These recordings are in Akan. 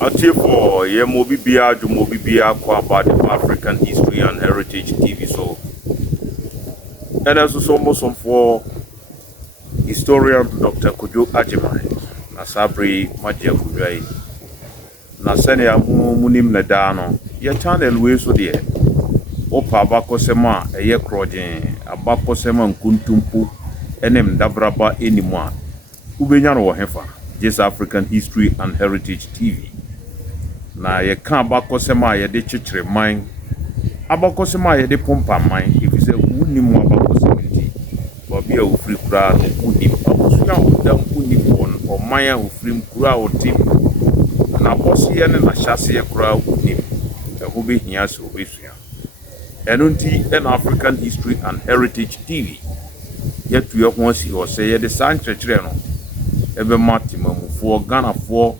Ati for ye mobi bia kwa about African history and heritage TV so. And also some for historian Dr. Kojo Ajimai na Sabri Magia Kujai. Na sene ya munim na dano. Ya channel we so de. Opa abakosema eye krojen abakosema nkuntumpu enem dabraba enimwa. Ubenya no hefa. Just African History and Heritage TV. Na ye kan abakosema ye de chichire man abakosema ye de pompa man if you say unim abakosema nti obi a ofri kura unim abosua odam unim on omaya ofrim kura otim na bosse ye na hyase ye kura unim eho be hia so obesua eno nti en African History and Heritage TV yetu ye ho si ho say ye de san chichire no ebe matimamufo Ghanafo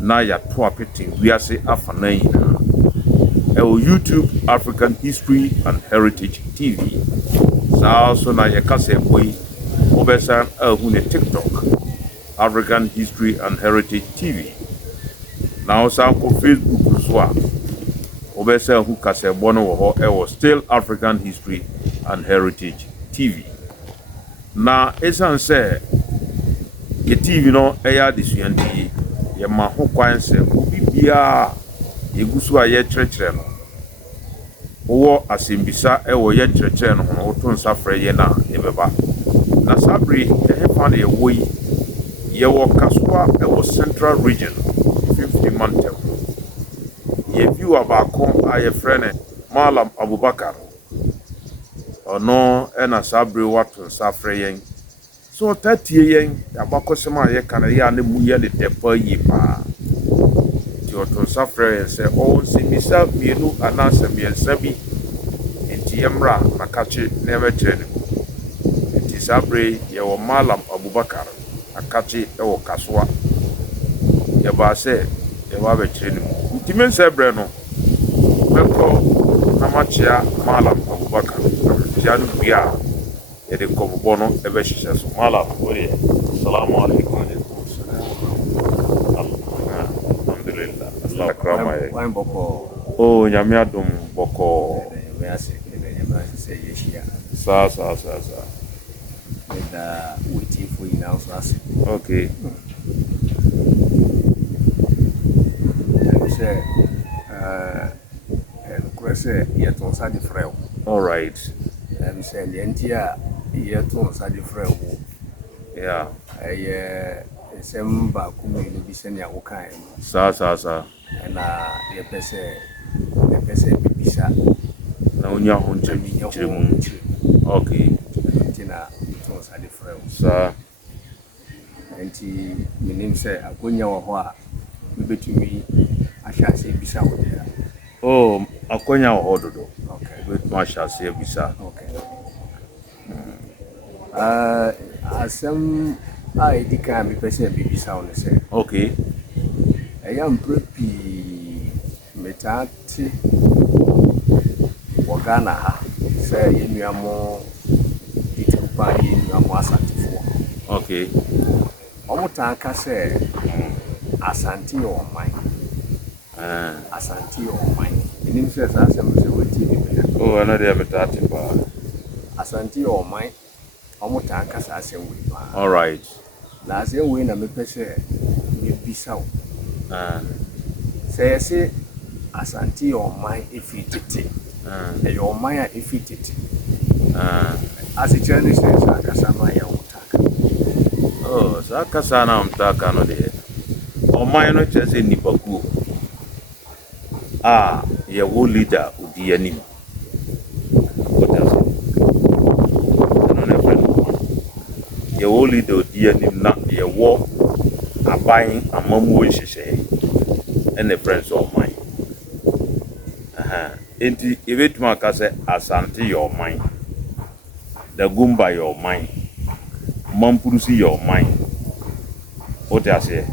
na ya to apetin wiase afana yina YouTube African History and Heritage TV so na ya kase boy obesa ne TikTok African History and Heritage TV na osa ko Facebook so a obesa hu kase bono wo ho still African History and Heritage TV na esan se ye TV no eya disuanti ye ma ho kwan se obi bia yegusu a ye kyerɛkyerɛ no wo asembisa ewo ye kyerɛkyerɛ no ho to nsa frɛ ye na ye beba na sabri ehefa na ye wo yi ye wo kasoa ewo Central Region 50 Mantem ye view abako a ye frɛ ne Malam Abubakar ono ena sabri wato nsa frɛ yen so tatie yen abakosema ye kana ya ne mu ye de depa yi pa to safre se o simisa mienu anasa miensa bi enti yemra nakache na ebekyere enti sabre ye wo Malam Abubakar akache e wo kasoa ye ba se ye ba bekyere enti mensa bre no beko na machia Malam Abubakar janu bia ye de kobo no ebe hihye so Malam ori assalamu alaikum Wan boko oh nyame adom boko we ase say yeshia sa with waiting for you now so ase okay say say ye to sa de frɛ all right say the entia ye to sa de frɛ yeah Semba kumenu bi sene awokan sa na ye pese bibisa na onya ho nkyeremu okay tina to sa de frɛ sa enti minim sɛ akonya wɔ hɔ a bibetumi ahyase bisa wo dia oh akonya wɔ hɔ dodo okay betuma ahyase bisa okay asem edika mi pese bibisa wo ne sɛ okay ɛyam prepi metati wogana ha sɛ yenuamo itupa yenuamo asantifo okay omuta aka sɛ asanti o man asanti o man enim sɛ sa asɛm sɛ wati ni bia oh ana dia metati ba asanti o man omuta aka sa asɛm wi ba all right na asɛm wi na mepese bibisa wo say say asanti o man efitete e yo man a efitete as it journey says akasa ma ya utaka oh sa akasa na mtaka no de o man no chese nipaku ye wo leader odi anim ye wo leader odi anim na ye wo aban amamu nhyehyɛ ene friends of mine enti ebetuma ka sɛ asante your mind the gumba your mind mampurusi your mind what you say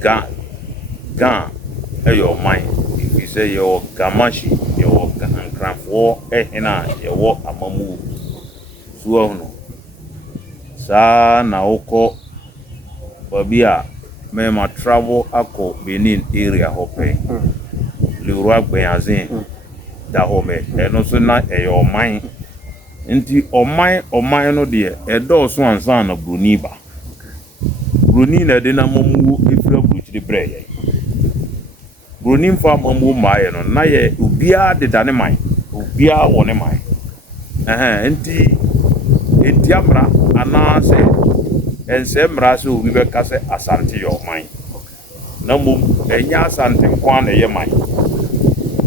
ga your mind if you say your gamashi your nkranfo ehina your amamu suo no sa na wokɔ babia me ma travel akọ Benin area hope Leroy Gbenazin da home eno so na oman nti oman no de edo so ansa na Bruni ba Bruni na de na mamu efira buchiri breye Bruni mfa mamu maaye no na ye obia de dane man obia wone man nti amra ana se ense mra se obi be ka se asante yo man na mum enya asante kwa na ye man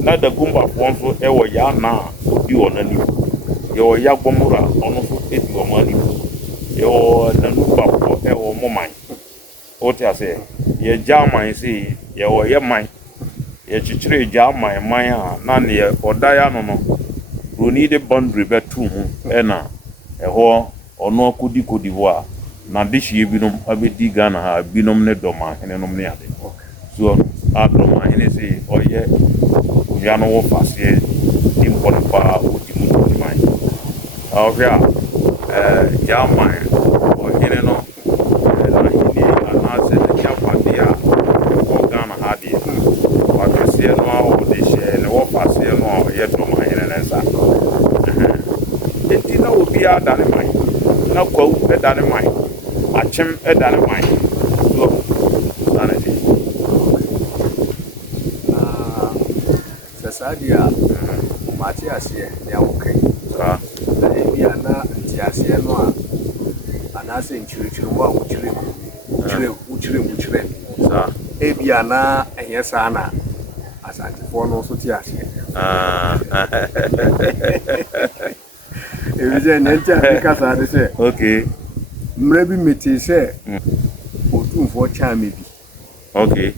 na da gumba fonso ewo ya na odi onani yo ya gbomura ono so edi o mani yo na nuba ko ewo mo man o ti ase ye jaman si ye wo ye man ye chichire jaman man a na ne odaya no no Bruni de boundary betu hu ena eho ono kodi wa na dishi binom abedi Ghana ha binom ne doma enenom ne ade so adoma ene se oye ya no wo fase import pa o di mu man awia ya man o ene no na hini ana se ya fadia o Ghana ha di wa kase no o de she ne wo fase no ye doma ene ne sa enti na obi adane man na kwa edane man achim edane man so sanity sasadia mati ase ya wokai sa na ebia na nti ase no ana se nchirichiri wa uchire sa ebia na enye sa na asante fo no so ti ase Ebize nenti Africa sa de se okay mrebi meti se otumfo chame bi okay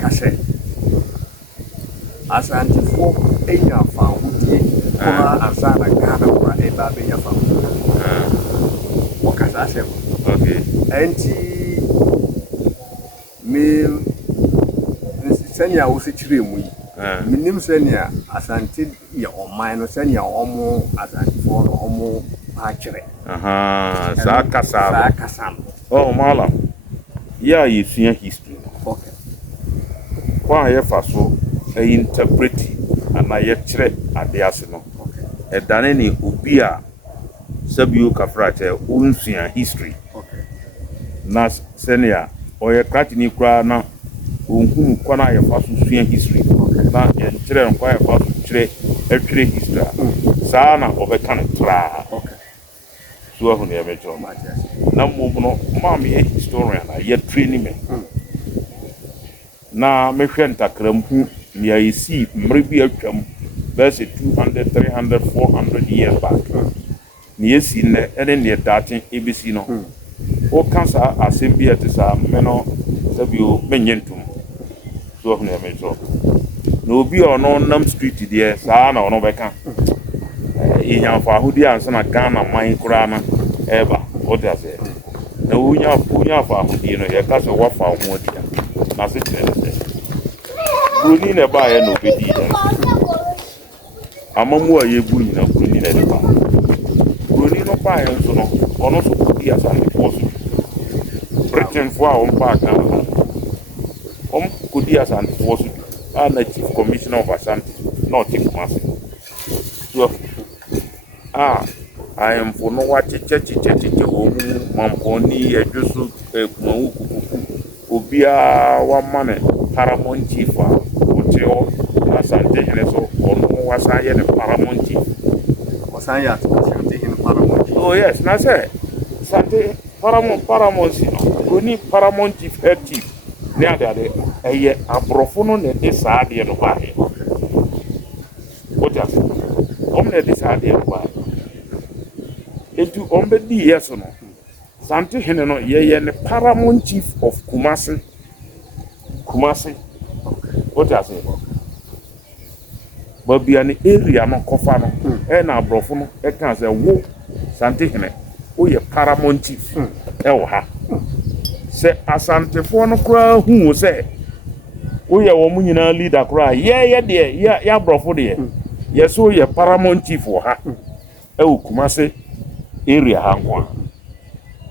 kase asante fo enya fa hudie kuma asana Ghana kwa eba benya fa o kasa se okay enti me senya wo se chire mu yi minim senya asante ya oman no senya omo asante fo no omo akire sa kasa oh mala ya yesua history okay kwa ye faso interpret ana ye kire ade ase no edane ni obi a sabio kafra che unsua history okay na senya oye kratini kra na ohun kwana ye faso sua history na ye kire nkwa ye faso kire etwire history saa na obeka ne tra okay so ahun ye mecho na mumno mam ye historian na ye training me na mehwe ntakram hu mia yesi mrebi atwam verse 200 300 400 years back ni yesi ne ene ne datin ebisi no o kansa assembly atisa meno sabio menyentum so ahun ye mecho no obi ono nam street there saa na ono beka inyamfa ahudi ansa na Ghana man kura na eba otiase na unya fa ahudi no ye ka so wa fa ho dia na se tene Bruni ne ba ye no bedi ya amamu aye bu nyina Bruni ne ba Bruni no ba ye nso no ono so kudi asante force Britain fo a on pa ka on kudi asante force na chief commissioner of Asante not chief master so I am for no watch chechi mamponi ejusu kumawu kukuku obia wa mane paramount chief otio Asante hene so ono wasa ye ne paramount chief wasanya Asante hene paramount chief oh yes na say Asante paramount no oni paramount chief head chief ne adade eye abrofo no ne de saade no ba he what else omne de saade no ba etu ombe di yeso no Asante hene no ye ne paramount chief of Kumasi what else babia ne area no kofa no na abrofo no e kan say wo Asante hene o ye paramount chief e wo ha se Asante fo no kra hu se o ye wo munyina leader kra ye de ya abrofo de ye so ye paramount chief wo ha e wo Kumasi area ha nko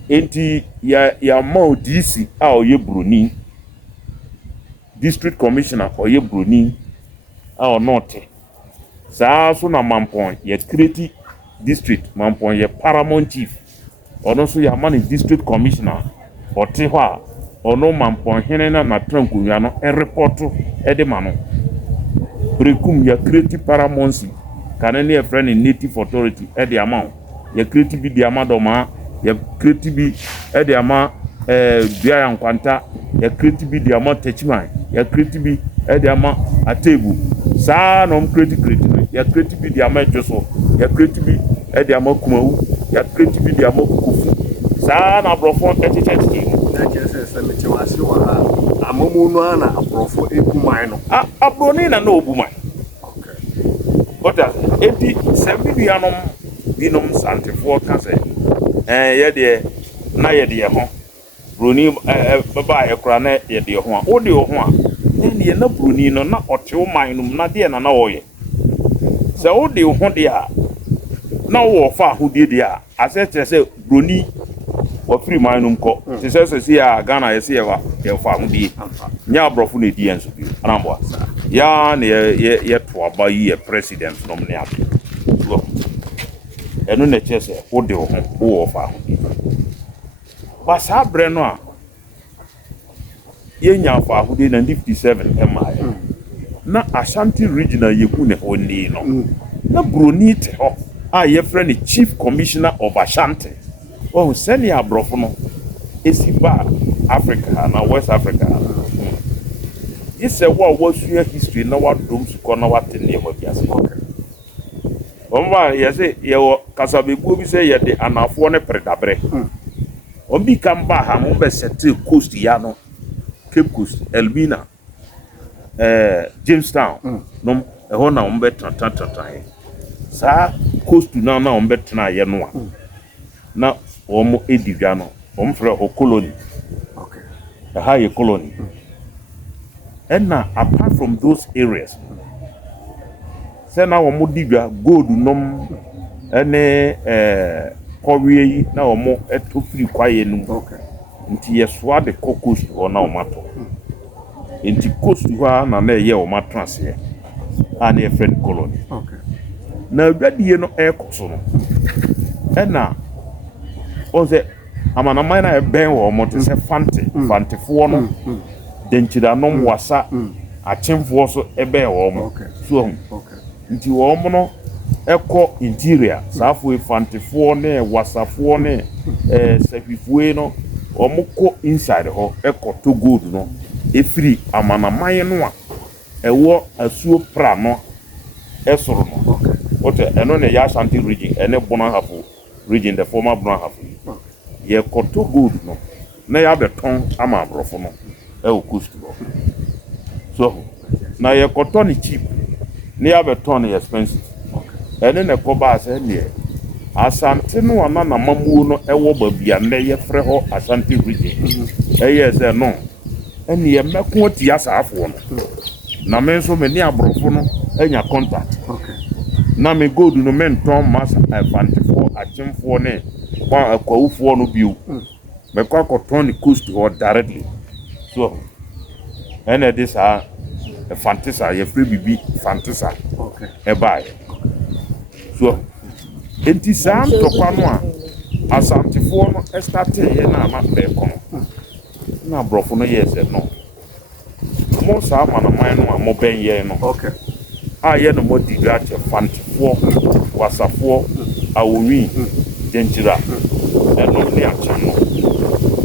enti ya ma DC a oye Bruni district commissioner oye Bruni a onote saa so na Mampon ye create district Mampon ye paramount chief ono so ya man district commissioner ote ho a ono Mampon hene na trankunya no report e de ma no brekum ya create paramount kanene a friend in native authority e de amount ya create bi de amadoma ya create bi e de ama dua ya nkwanta ya create bi de ama techman ya create bi e de ama atebu saa no create ya create bi de ama etweso ya create bi e de ama kumawu ya create bi de ama kofu saa na brofo echecheche na jese se me chiwase wa ha amomu no ana abrofo ebuman no abroni na no obuman okay ota enti se bibianom binom santefo ka se ye de na ye de ho broni baba ye kura na ye de ho a o de ho a ne na broni no na ote o man no na de na oye se o de ho de a na wo fa ho de a ase tere se broni o free man no ko te se ya Ghana ye se ye fa ho de nya abrofo na di enso bi anambo ya ne ye to aba yi president no me ato enu na chese o de ho wo fa ho ba sa bre no a ye nya fa ho de 1957 MI na Ashanti regional yeku ne oni no na broni te ho a ye friend chief commissioner of Ashanti oh send ya brofo no esiba Africa na West Africa yese wa sua history na wa dom su ko na wa tene ho biase omba yese ye kasabebu bi se ye de anafo ne predabre ombi kamba ha mo be settle coast ya no Cape Coast Elmina Jamestown no ho na mo be tatan sa coast na mo be tena ye no na omo edidwa no omo frɛ ho colony okay the high colony and now apart from those areas say na omo digwa gold nom ene kowie na omo eto free kwaye num okay nti yesoa de coast ho na omo ato nti coast ho na ye omo atase and a friend colony okay na adwadie no ekoso no ena on say amana man na ben wo mo te se fantefo no denchida no wasa achemfo so ebe wo mo so okay nti wo mo no eko interior safo fantefo ne wasafo ne safifue no wo mo ko inside ho eko to gold no efiri amana man no a ewo asuo pra no esoro no okay ote eno ne ya Ashanti region ene bona hafu region the former bona hafu ye koto gold no na ya beton ama abrofo no e okustu so na ye koto ni cheap na ya beton ni expensive ene ne ko ba se ne Asante no na mamuo no ewo babia na ye frɛ ho Ashanti region ye se no ene ye meko ti asafo no na me so me ni abrofo no enya contact okay na me gold no menton mass fantefo achemfo ne kwa akwawufo no biu me kwa koton ni coast ho directly so ene this fantasa ye free bibi fantasa okay e buy so enti sam to kwa no a Asantefo no start ye na ma be kono na brofo no yes no mo sa ma na man no a mo ben ye no okay ye no mo diga che fantefo wasafo awowi denchira eno ni acha no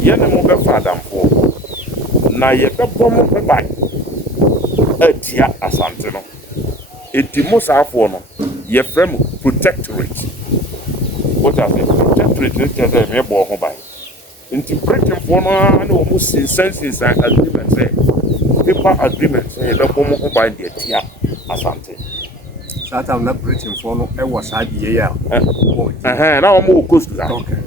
ye ne mo be fadamfo na ye be bomo be bai atia Asante no enti mo saafo no ye frem protectorate what are the protectorate ne tell me bo ho bai enti Britain for no na o mo sinsense agreement say paper agreement say be bomo ho bai de atia Asante sata na Britain for no e was adie ya na o mo coast that okay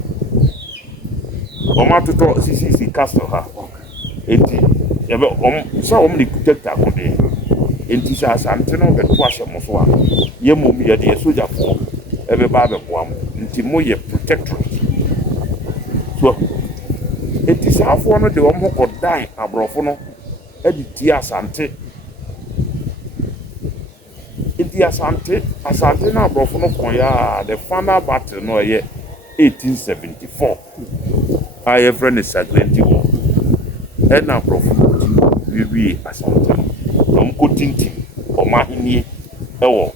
o ma to CCC castle ha okay enti ye be so o mo ni protector ko de enti sa Asante no be to ahye mo so a ye mo ye de soja fo e be ba be boam nti mo ye protectorate so enti saafo no de wɔn kɔ dan aborɔfo no de tie asante enti asante na aborɔfo no kɔ ya the final battle no yɛ 1874 a yɛfrɛ ne Saglenti War ɛna aborɔfo no wie asante no wɔn kɔ tintim wɔn ahenie ɛwɔ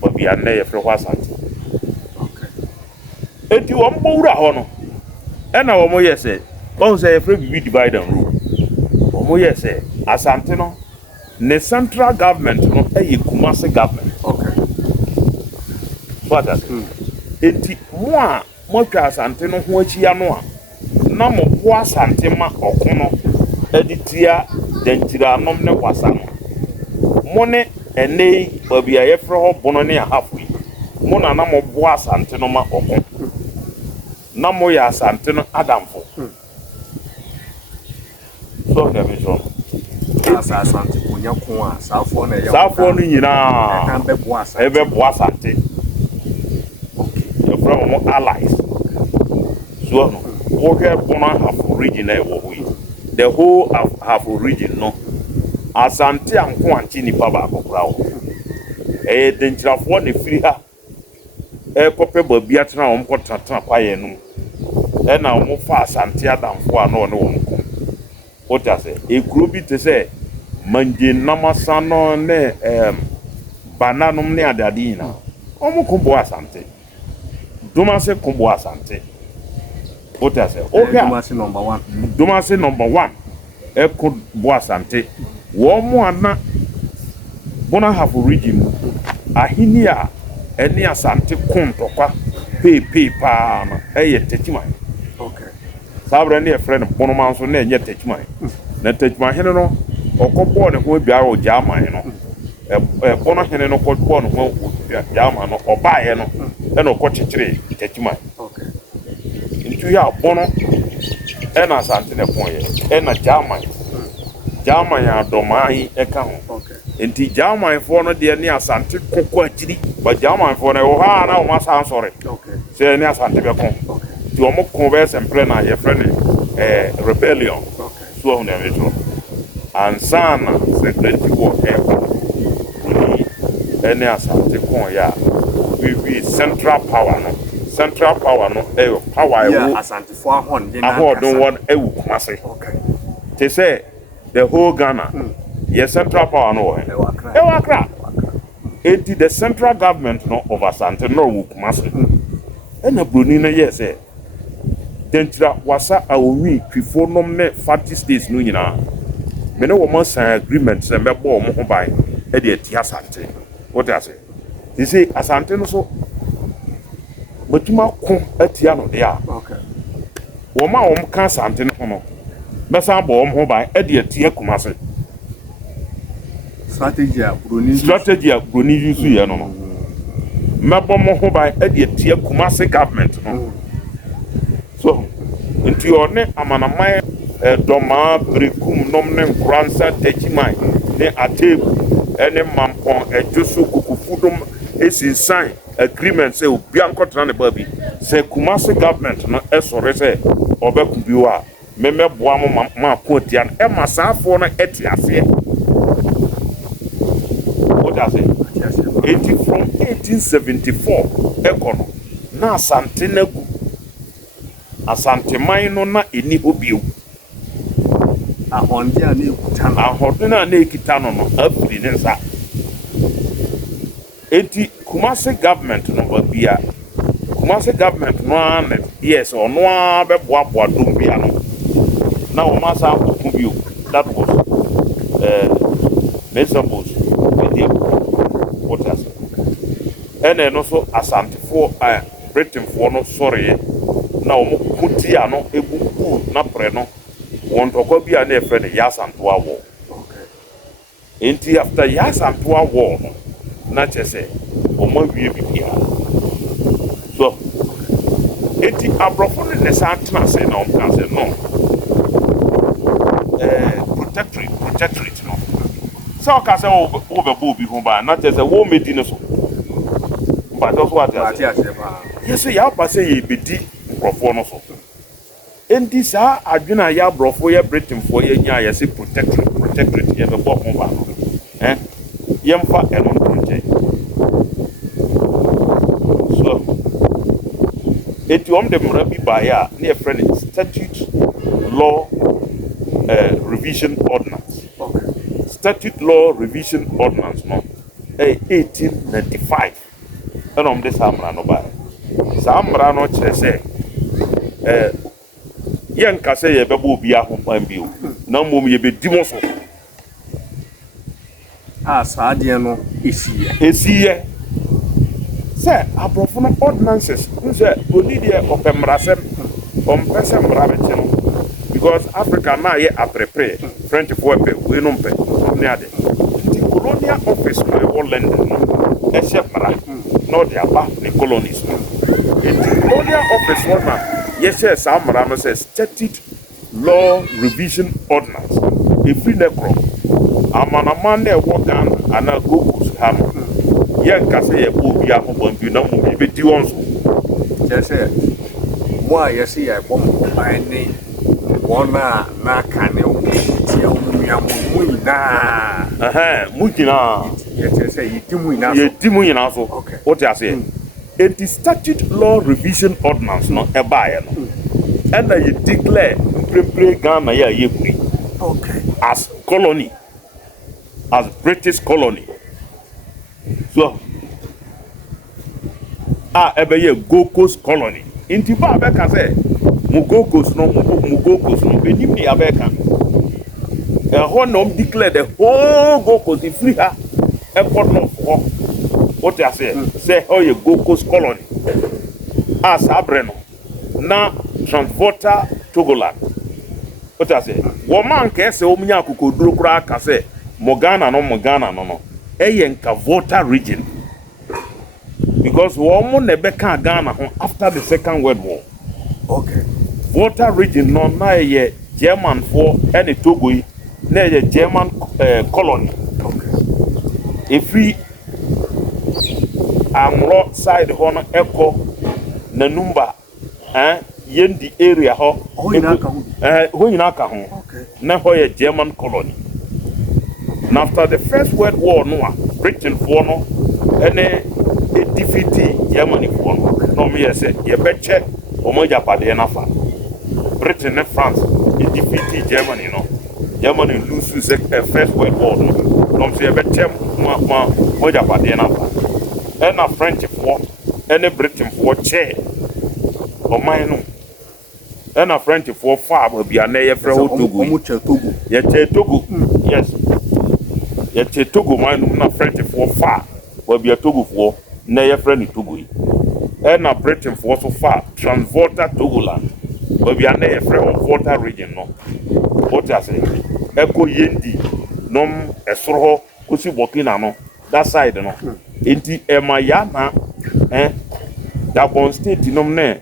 baabi a nnɛ yɛfrɛ hɔ asante enti wɔn bɔ wura hɔ no ɛna wɔn yɛ sɛ wɔn sɛ yɛfrɛ bibi divide and rule wɔn yɛ sɛ asante no ne central government no ɛyɛ Kumasi government fata enti mo a motwa asante no ho akyia no a na mo bo asante ma ɔko no ɛde tia dantira anom ne wasa no mo ne ɛnɛ baabi a yɛfrɛ hɔ bono ne ahafo yi mo na mo bo asante no ma ɔko na mo yɛ asante no adamfo so na me so asante konya ko a saafo na yɛ saafo no nyinaa ebe bo asante yɛfrɛ mo allies so no wɔhwɛ bono ahafo region ɛwɔ hɔ yi the whole ahafo region no asante anko anchi nipa baako kora wo ɛyɛ denkyirafoɔ ne firi ha ɛkɔpɛ baabi atena wɔn kɔtena kwaeɛ no ɛna wɔn fa asante adamfoɔ a na ɔne wɔn ko wota sɛ ekuro bi te sɛ manje namasa no ne bananom ne adade nyinaa wɔn ko bo asante Dumase ko bo asante wota sɛ Dumase number 1 ɛko bo asante wɔn mo ana bona hafo region mu ahini a ɛne asante kontɔkwa pee paa no ɛyɛ Techiman sabre ne yɛfrɛ no bonoma nso na ɛnyɛ Techiman na Techiman hene no ɔkɔbɔɔ ne ho biara o German no bono hene no kɔbɔɔ ne ho German no ɔbaeɛ no ɛna ɔkɔkyekyere Techiman ntu yɛ bono ɛna asante ne pɔnyɛ ɛna German adoman ɛka ho enti German fo no de ne asante kokɔ akyiri ba German fo no ɛwɔ ha na wɔn asan sɔre sɛ ne asante bɛkɔ ti wɔn ko bɛ sɛmplɛ na yɛfrɛ ne rebellion so ɔhun ɛmɛ so ansana Saglenti War ɛkɔ ɛne asante kɔn yɛ a we central power no ɛyɛ power ɛwɔ asante fo ahɔn wɔn ɛwɔ Kumasi te sɛ the whole Ghana yes central power no ɛwɔ Accra enti the central government no of asante no wɔ Kumasi ɛna broni no yɛ sɛ dentira wasa awowi twifo nom ne 40 states no nyinaa me ne wɔn sign agreement sɛ mbɛbɔ wɔn ho ban ɛde ati asante what I say they say asante no so matuma ko atia no de a wɔn a wɔn ka asante no no bɛsan bɔ wɔn ho ban ɛde ati Kumasi strategy a broni use yɛ no mɛbɔ mo ho ban ɛde ati Kumasi government no so nti ɔne amanaman dɔmaa brekum nom ne nkransa Techiman ne atebu ɛne mampɔn ɛdwoso kokofudom esinsan agreement sɛ obi ankɔtena ne baabi sɛ Kumasi government no ɛsɔre sɛ ɔbɛko bi wa memɛboa mo ma ko atia no ɛma saafoɔ no ɛte aseɛ wota sɛ enti from 1874 ɛkɔ no na asante no agu asante man no na ɛni hɔ bio ahɔnde a na ekita no no afiri ne nsa enti Kumasi government no babia Kumasi government no ana yes ɔno a bɛboaboa dom bia no na wɔn asa akɔko bio that was Mesabos media waters ɛna no so asantefoɔ a Britainfoɔ no sɔreɛ na wɔn kutia no ebubu na prɛ no wɔn tɔkɔ bi a na yɛfrɛ no Yasantoa War enti after Yasantoa War no na kyerɛ sɛ wɔn awie bibia so enti aborɔfo no ne saa tena ase na wɔn ka sɛ no protectorate no sɛ ɔka sɛ wɔbɛbɔ obi ho ban na kyerɛ sɛ wɔn mɛdi ne so mpatɛ so ate ase yɛsɛ yɛaba sɛ yɛbɛdi aborɔfoɔ no so enti saa adwene a yɛ aborɔfoɔ yɛ Britainfoɔ yɛ nya yɛ se protectorate yɛ bɛbɔ ho ba no yɛmfa ɛno nto nkyɛn so enti de mmara bi baeɛ a ne yɛfrɛ no statute law revision ordinance statute law revision ordinance no 1895 ɛna de saa mmara no baeɛ saa mmara no kyerɛ sɛ yɛnka sɛ yɛbɛbɔ obi ahoban bio na mmom yɛbɛdi mo so saa deɛ no ɛsiyɛ sɛ aborɔfo no ordinances sɛ ɔni deɛ ɔpɛ mmarasɛm ɔmpɛ sɛ mmara bɛkye no because Africa na yɛ aperepere Frenchfoɔ pɛ wei no mpɛ ne ade nti colonial office no ɛwɔ London no ɛhyɛ mmara na ɔde aba ne colonies no nti colonial office hɔ na yɛhyɛ saa mmara no sɛ statute law revision ordinance ɛfiri ne korɔ amanaman na ɛwɔ Ghana anaa Gogus ha no yɛnka sɛ yɛbɔ obi ahoban bi na mmom yɛbɛdi wɔn so kyerɛ sɛ mo a yɛse yɛbɔ mmoban ne wɔn a n'aka ne tia wo nua mo nyinaa mo nyinaa yɛkyerɛ sɛ yɛdi mo nyinaa so wote aseɛ enti statute law revision ordinance no ɛbaeɛ no ɛna yɛ declare mprempre Ghana yɛ a yɛkuri as colony as British colony so ɛbɛyɛ Gold Coast colony nti ba abɛka sɛ mu Gold Coast no enim ne abɛka ɛhɔ na declare the whole Gold Coast free ha ɛkɔ north hɔ wote aseɛ sɛ ɔyɛ Gold Coast colony saa berɛ no na Transvolta Togoland wote aseɛ wɔn man kɛse wɔn nya akokoduro koraa ka sɛ mo Ghana no ɛyɛ nka Volta region because wɔn na ɛbɛka Ghana ho after the Second World War Volta region no na ɛyɛ German for ɛne Togo yi na ɛyɛ German colony ɛfiri Amro side hɔ no ɛkɔ Nanumba Yendi area hɔ hɔ nyinaa ka ho na hɔ yɛ German colony. And after the First World War no Britain for no ɛne defeat Germany for no me say ye betche omo japade na fa Britain and France defeat Germany no Germany lose the First World War no me say ye betche mo japade na fa and French for any Britain for chair o man no and French for far bia na ye frɛ ho Togo ye che Togo yes ye che Togo man na French for far bia Togo for na ye frɛ ni Togo yi na Britain for so far Transvolta Togoland bia na ye frɛ ho Volta region no what you say eko Yendi nom esoro ho kosi Burkina no that side no enti ema ya na Gabon state nom na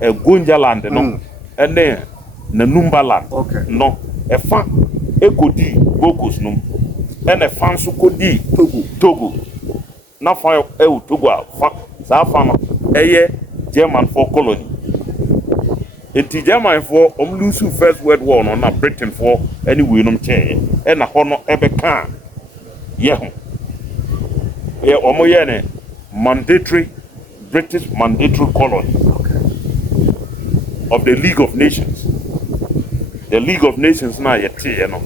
Gonjaland no ene Nanumbaland no efa ekodi Gokos no ene fa nso kodi Togo na fa Togo a fa sa fa no eye German for colony enti German for lose First World War no na Britain for anyway no che na ho no ebeka ye ho ye omoye ne mandatory British mandatory colony of the League of Nations. The League of Nations na yete ye no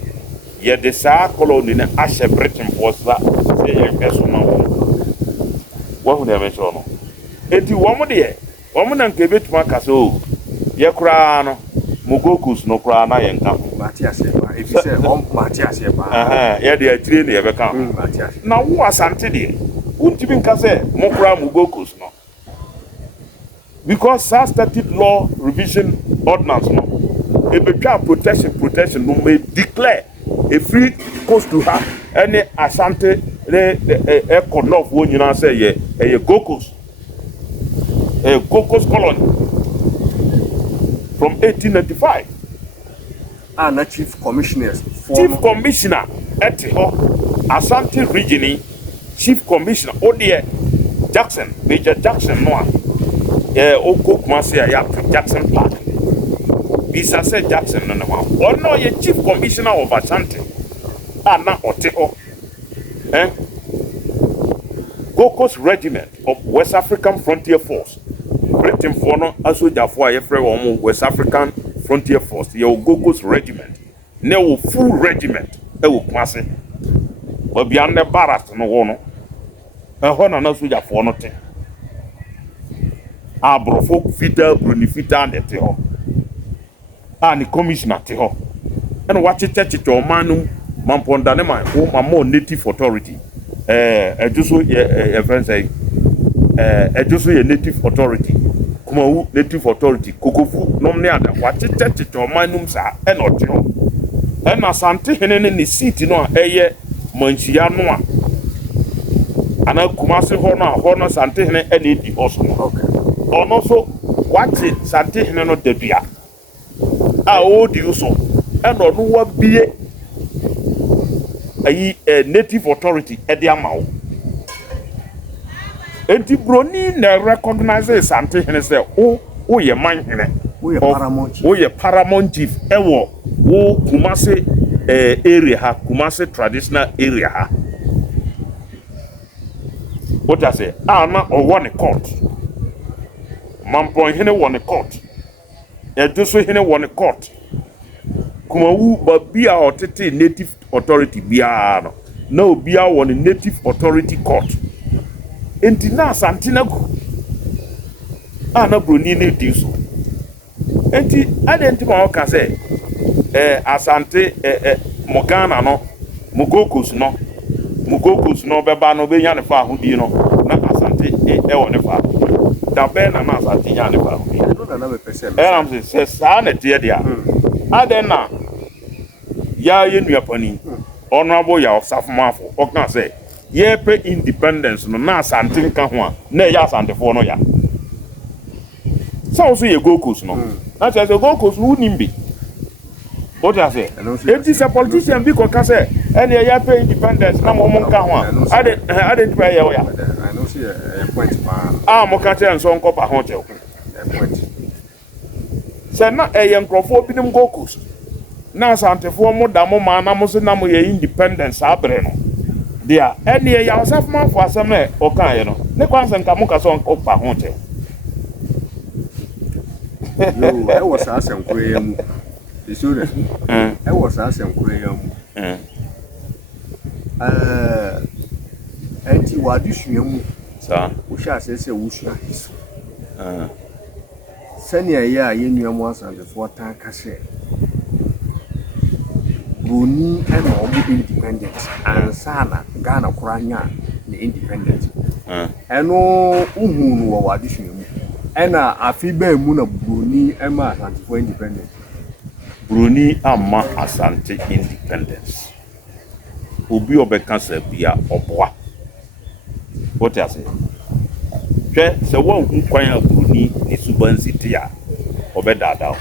ye de sa colony na ashe Britain for sa say ye personal wo na me so no enti wo mo de wo mo na nke betuma ka so ye kura no Mogokos no kura na ye nka Matiase ba if you say Matiase ba ye de atire ne ye beka na wo asante de untimi nka say mo kura Mogokos no because statute law revision ordinance no e betwa protection no may declare a free coast to her any asante e konof wo nyina say ye Gokos colony from 1895 na chief commissioner at Asante region chief commissioner Odie Jackson Major Jackson no Oko Kumasi Ayap Jackson Park. Bisa said Jackson no or no ye chief commissioner of Ashanti. Na Oteo. Gold Coast Regiment of West African Frontier Force. Britain for no asoja for a West African Frontier Force. Your Gold Coast Regiment. No full regiment. Will Kumasi. But beyond the barracks no one. A honor no soldier for nothing. Brofo fita bruni fita and teho. The commissioner teho. And watch it touch it or manum mamponda nema o more native authority. Just a friend say just a native authority. Kuma native authority. Kokofu nomne ada watch it touch it or manum sa and or teho. And asante hene ni seat no eye manchia noa. Ana Kumasi hono sante hene edi also. Okay. And also, watch it, Sante Heno Debia. Old you so, and on what be a native authority at the amount. And the Broni recognizes Sante Hene say, oh, your mind in it. Oh, your paramount chief, Ewo, Kumasi area, Kumasi traditional area. What I say, Anna or one court. Mampon hene won a court. Edoso hene won a court. Kumawu babia otete native authority biano. No bia won a native authority court. Enti na santina ku. Na broni ne diso. Enti adenti ma o ka say asante Mogana no Mugokos no beba no be nya ne fa ahudi no na asante won ne fa. Ben and as at the Yannifer. I'm says, Sana dear, Adena Ya in Yaponi, honorable ya of Safmafo, or can say, ye pay independence, no Nas and Tinka, ne yas and the Fono ya. So say a Gokus, no. That's as a Gokus wouldn't be. What I say, if this a politician, because can say, and ya pay independence, no more Monka. I didn't pay ya. Mokate and son copper hotel. Say not a young crofo bidum Gokus. Now Sante Formo Damo Manamosinamo independence abreno. Dear, any yourself man for some or Kayano. Nequans and Kamuka son copper hotel. I was asking Graham. The student. I was asking Graham. Anti Wadishum. We shall say, we shall. Senior year, you once and the 4 time cassette. Bruni and all independent, and Sana, Ghana, Kranya, the independent. And no Umun or addition. And a female moon of Bruni and Ma for independent. Bruni and Ma Asante independence. Ubi obekanse bia obwa. What I say? So one who quite Bruni is Subansity obedada.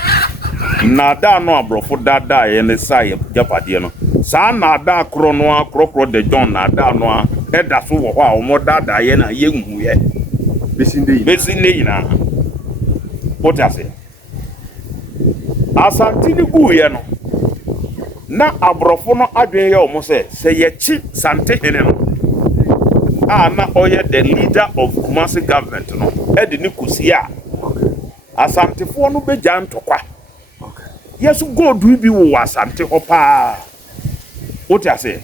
Nada no abrofo dada and the say Japadiano. Sa nada cronoa crocro de John nada no eda so wa more dada yena yemu ye. Besinde na. What I say? Asantini ku ye no. Na abrofo no adwen ye omo say ye chi sante ene no. Na oye the leader of Kumasi government no. Edi ni kusia. Asantefo no be jantokwa. Yes, God will be Asante Opa. What I say?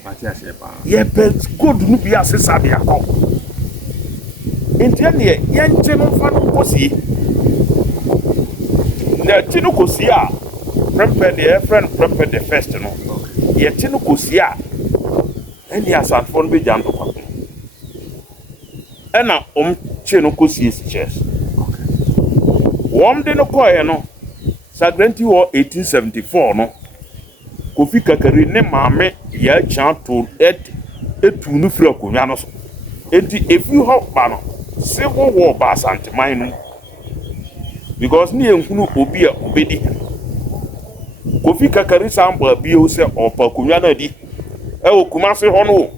Yeah, but God will be a Sabia. In 10 years, young General Fan Kosi. The Tino Kosia, prepare the friend, prepare the first no. Yet Tino Kosia, and yes, and phone be jantokwa. And now, Chino Kosi's chest. One day no koye no Sagrenti war 1874 no Kofi Kakari ne maame ya chan to etu no firi akonwa no so enti efi ho ba no civil war ba Asanteman no because ni ehunu obi a obedi Kofi Kakari samba bi o se opa akonwa na di o Kumasi ho no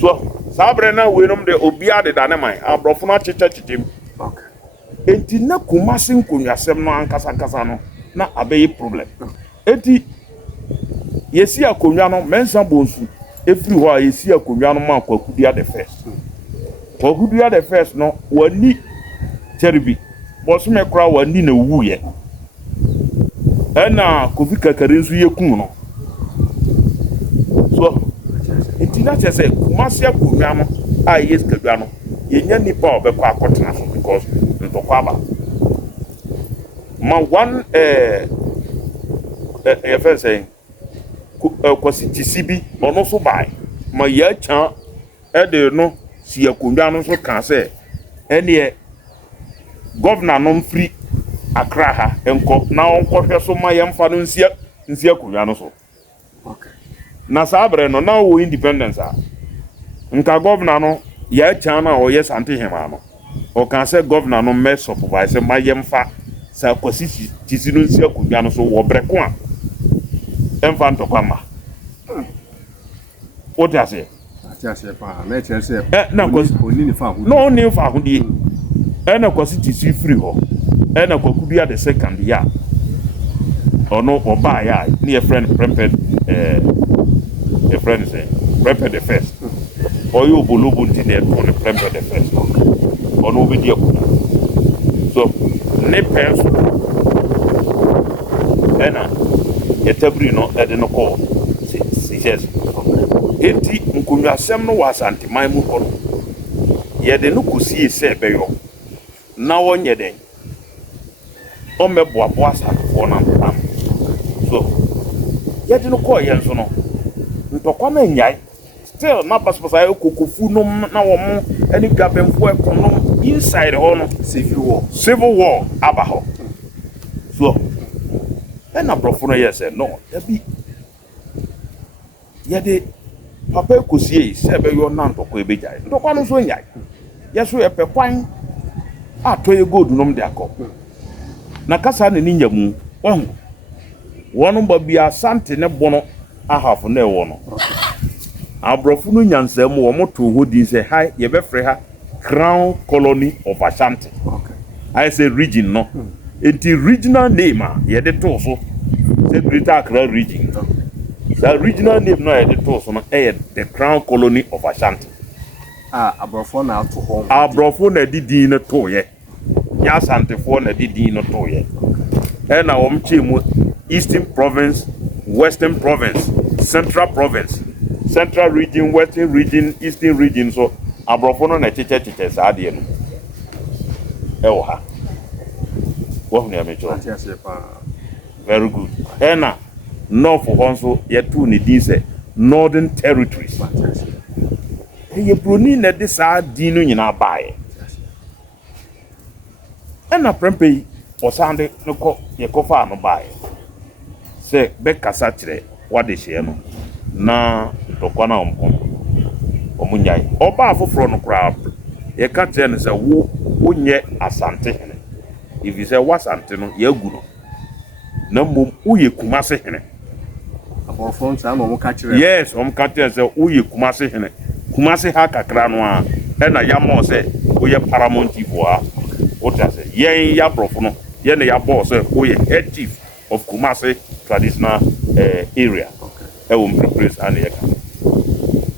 so sabre na we nom de obi ade da ne man abrofo na chicha chitim. enti na Kumasi nkonwasem no ankasa no na abeye problem enti yesi akonwa no mensa bonsu efiri ho a yesi akonwa no ma Kwakudia the first Kwakudia the first no wani teribi boso me kra wani na wuye ena Kofi Kakari nso yekun no so enti na chese Kumasi akonwa no a yes kadwa no yenya nipa obekọ akotena so because ntokwa ba ma one first saying kwasi tisibi ono so bai ma ya chan de no si akondwa no so kan se ene governor no free Accra ha enko na onko hwe so ma yemfa no nsia akondwa no so okay na sabre no na wo independence a nka governor no ya chan na o yes anti hema no o kan se governor no me supervise ma yemfa sa kwasi tisi no nsia akondwa no so wo breko a emfa ntokwa ma what you say pa na chese na kwasi oni ni fa no oni fa hudi na kwasi tisi free ho na Kwakudia the second ya ono oba ya ni a friend Prempeh a friend say Prempeh the first oyo bolobo ntine on Prempeh the first ono be dia kuna so ne penso ena etabri no ede no ko si yes enti nkonwasem no wasante man mu ko yede no kusie se beyo na wonye den o meboaboa asafo na mpam so yede no ko yenso no ntokwa ma nyai still na passpasa kokofu no na wo mo ani gabemfo ekonom inside ho no civil war abaho so na brofo no yes no abi yede papa kosie se be yo na ntokwa ebejai ntokwa no so nyai yeso ye pekwan atoye gold nom de akọ na kasa ne nyamu wonu ba bia sante ne bono ahafo na ewo no abrofo no nyansam wo moto hodi se hi ye be frɛ ha Crown Colony of Ashanti okay I say region no enti regional name a ye de to so say Greater Accra region the regional name no ye de to so no the Crown Colony of Ashanti abrofo na to home abrofo na didi na to ye ya Asantefo na didi no to ye na wom chemu Eastern Province, Western Province, Central Province, Central Region, Western Region, Eastern Region. So abrofo no na cheche saade no ewo ha wo hunu ya mecho very good na north honso yetu ne din se Northern Territories ye broni na de saa din no nyina baaye na Prempeh osande no ko ye ko fa no baaye se be kasa kire wade hye no na ntokwa na omunyai oba afoforo no kra ye ka kire ne se wo nye asante hene if you say wasante no ye gu no na mom uye Kumasi hene abrofo nsa no mo ka kire yes ka kire se uye Kumasi hene Kumasi ha kakra no a na ya mo se uye paramount chief wa what you say yen ya brofo no ye na ya boss se uye head chief of Kumasi traditional area wo place and ye ka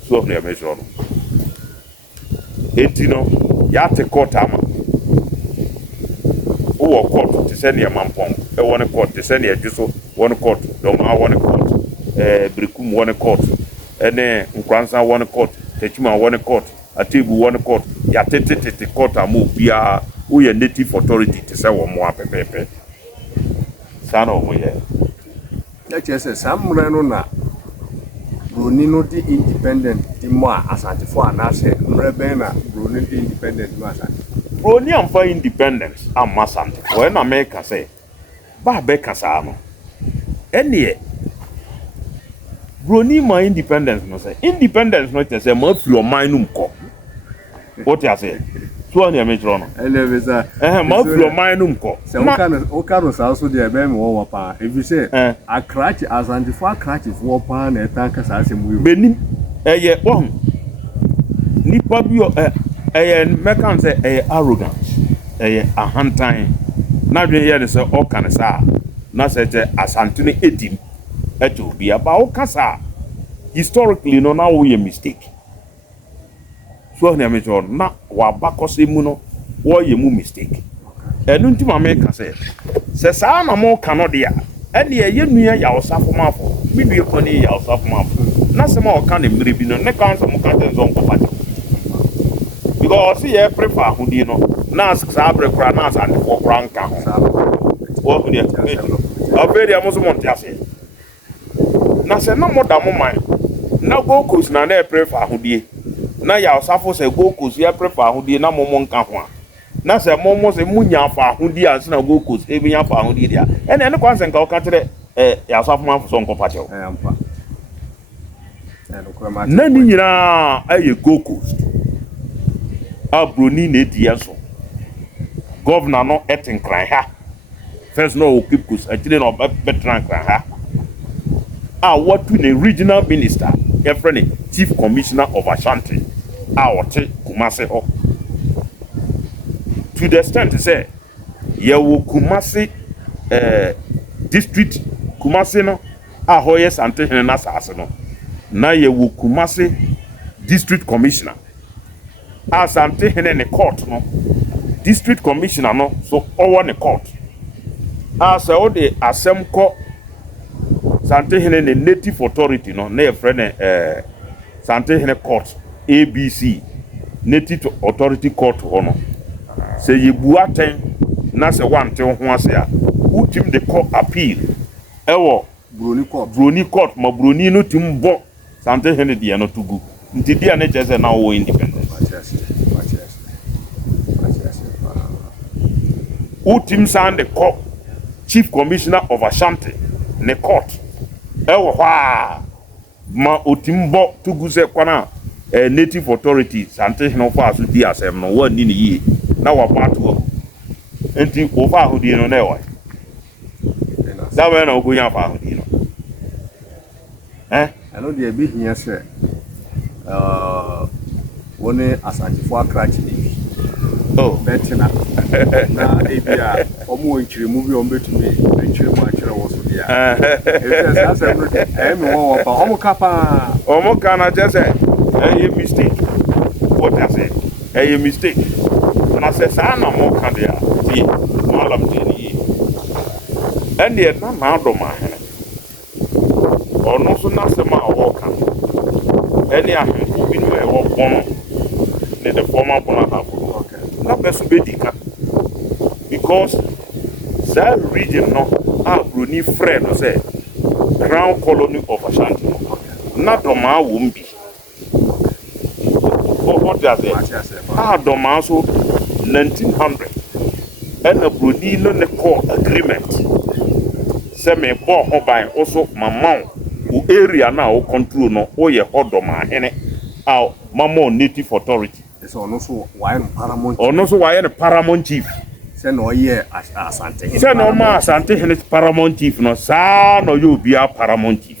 so na me sure no enti no ya te court ama wo court te se ne mampon won court te se ne adwuso won court do ma won court Brekum won court ene Nkransa won court Techuma won court Atebu won court ya tete court amu bia wo ye native authority te se wo mo apepepe sana wo ye na chese samre no na broni no di independent di mo Asantefo anase mrebe na broni di independent mo Asante broni amfa independence amma Asantefo na America say ba be kasa no ene broni ma independence no say independence no say ma fi o man num ko what you say so ani ametro no ele beza ma fi o man num ko se o kanu sa so de be me wo pa if you say akrachi Asantefo akrachi fo pa na etanka sa asemu benim eye won nipa bi meka say arrogant ahantan na dwen ye ne se o kan sa na se je asante no edim eto obi aba o kasa historically no na wo ye mistake so na me jo na wa bakose mu no wo ye mu mistake enu ntima me ka se sa na mo kan no dia ene ye nua ya osafo mafo mi nua ko ni ya osafo mafo na se ma o kan ne mire bi no ne kan so mo kan te zo nko pata because ye prefer ahudi no na sa bre kra na sa ndefo kra nka ho wo hudi abedi amoso monte ase na se na moda mo man na go kos na na prefer ahudi na ya osafo se go kos ye prefer ahudi na mo nka ho na se mo se munya fa ahudi an na go kos e binya fa ahudi dia ene kwanse nka o ka tere ya osafo man so nko pache ampa na ni nyina aye go kos Bruni ne diaso governor no etin kran ha first no o keep kus actually no betran kran ha what to the regional minister your friend chief commissioner of Ashanti what Kumasi ho to the extent say ye wo Kumasi district Kumasi no hoye sante hene na sase no na ye wo Kumasi district commissioner Asante hene ne court no district commissioner no so owo ne court asa o de asem ko sante hene ne native authority no na e frɛ sante hene court ABC native authority court ho no se yebu aten na se wante ho ase a utim de court appeal ewo broni court ma broni no tim bo sante hene de no tugu nti dia ne jese na wo independent Utim Sande Court, Chief Commissioner of Ashanti, ne court. Ewa ma utimbo tuguse kwana native authority sante no fa so di asem no wa ni yi na wa pato enti o fa ho di no na ewa da we na ogonya fa ho di no ano de bi hia se woni asantifo akrachi ni betina na ebia omo nchiremu bi ombetumi nchiremu akire wo so dia esa sa no me won pa omo kapa omo kana jese a mistake what I say a mistake na se sa na mo kan dia ti malam de ni ende na do ma he ono so na se ma wo kan ene a he bi no e wo bono ne the former bonata na beso bedika because that region no Bruni friend no say Crown Colony of Ashanti na doma wumbi what does it doma so 1900 and a Bruni no ne call agreement say me bo ho ban also mama o area na o control no o ye hodoma hene mama native authority so no so why paramount ono so why paramount chief say no ye asante say no ma asante hene paramount chief no sa no yo bia paramount chief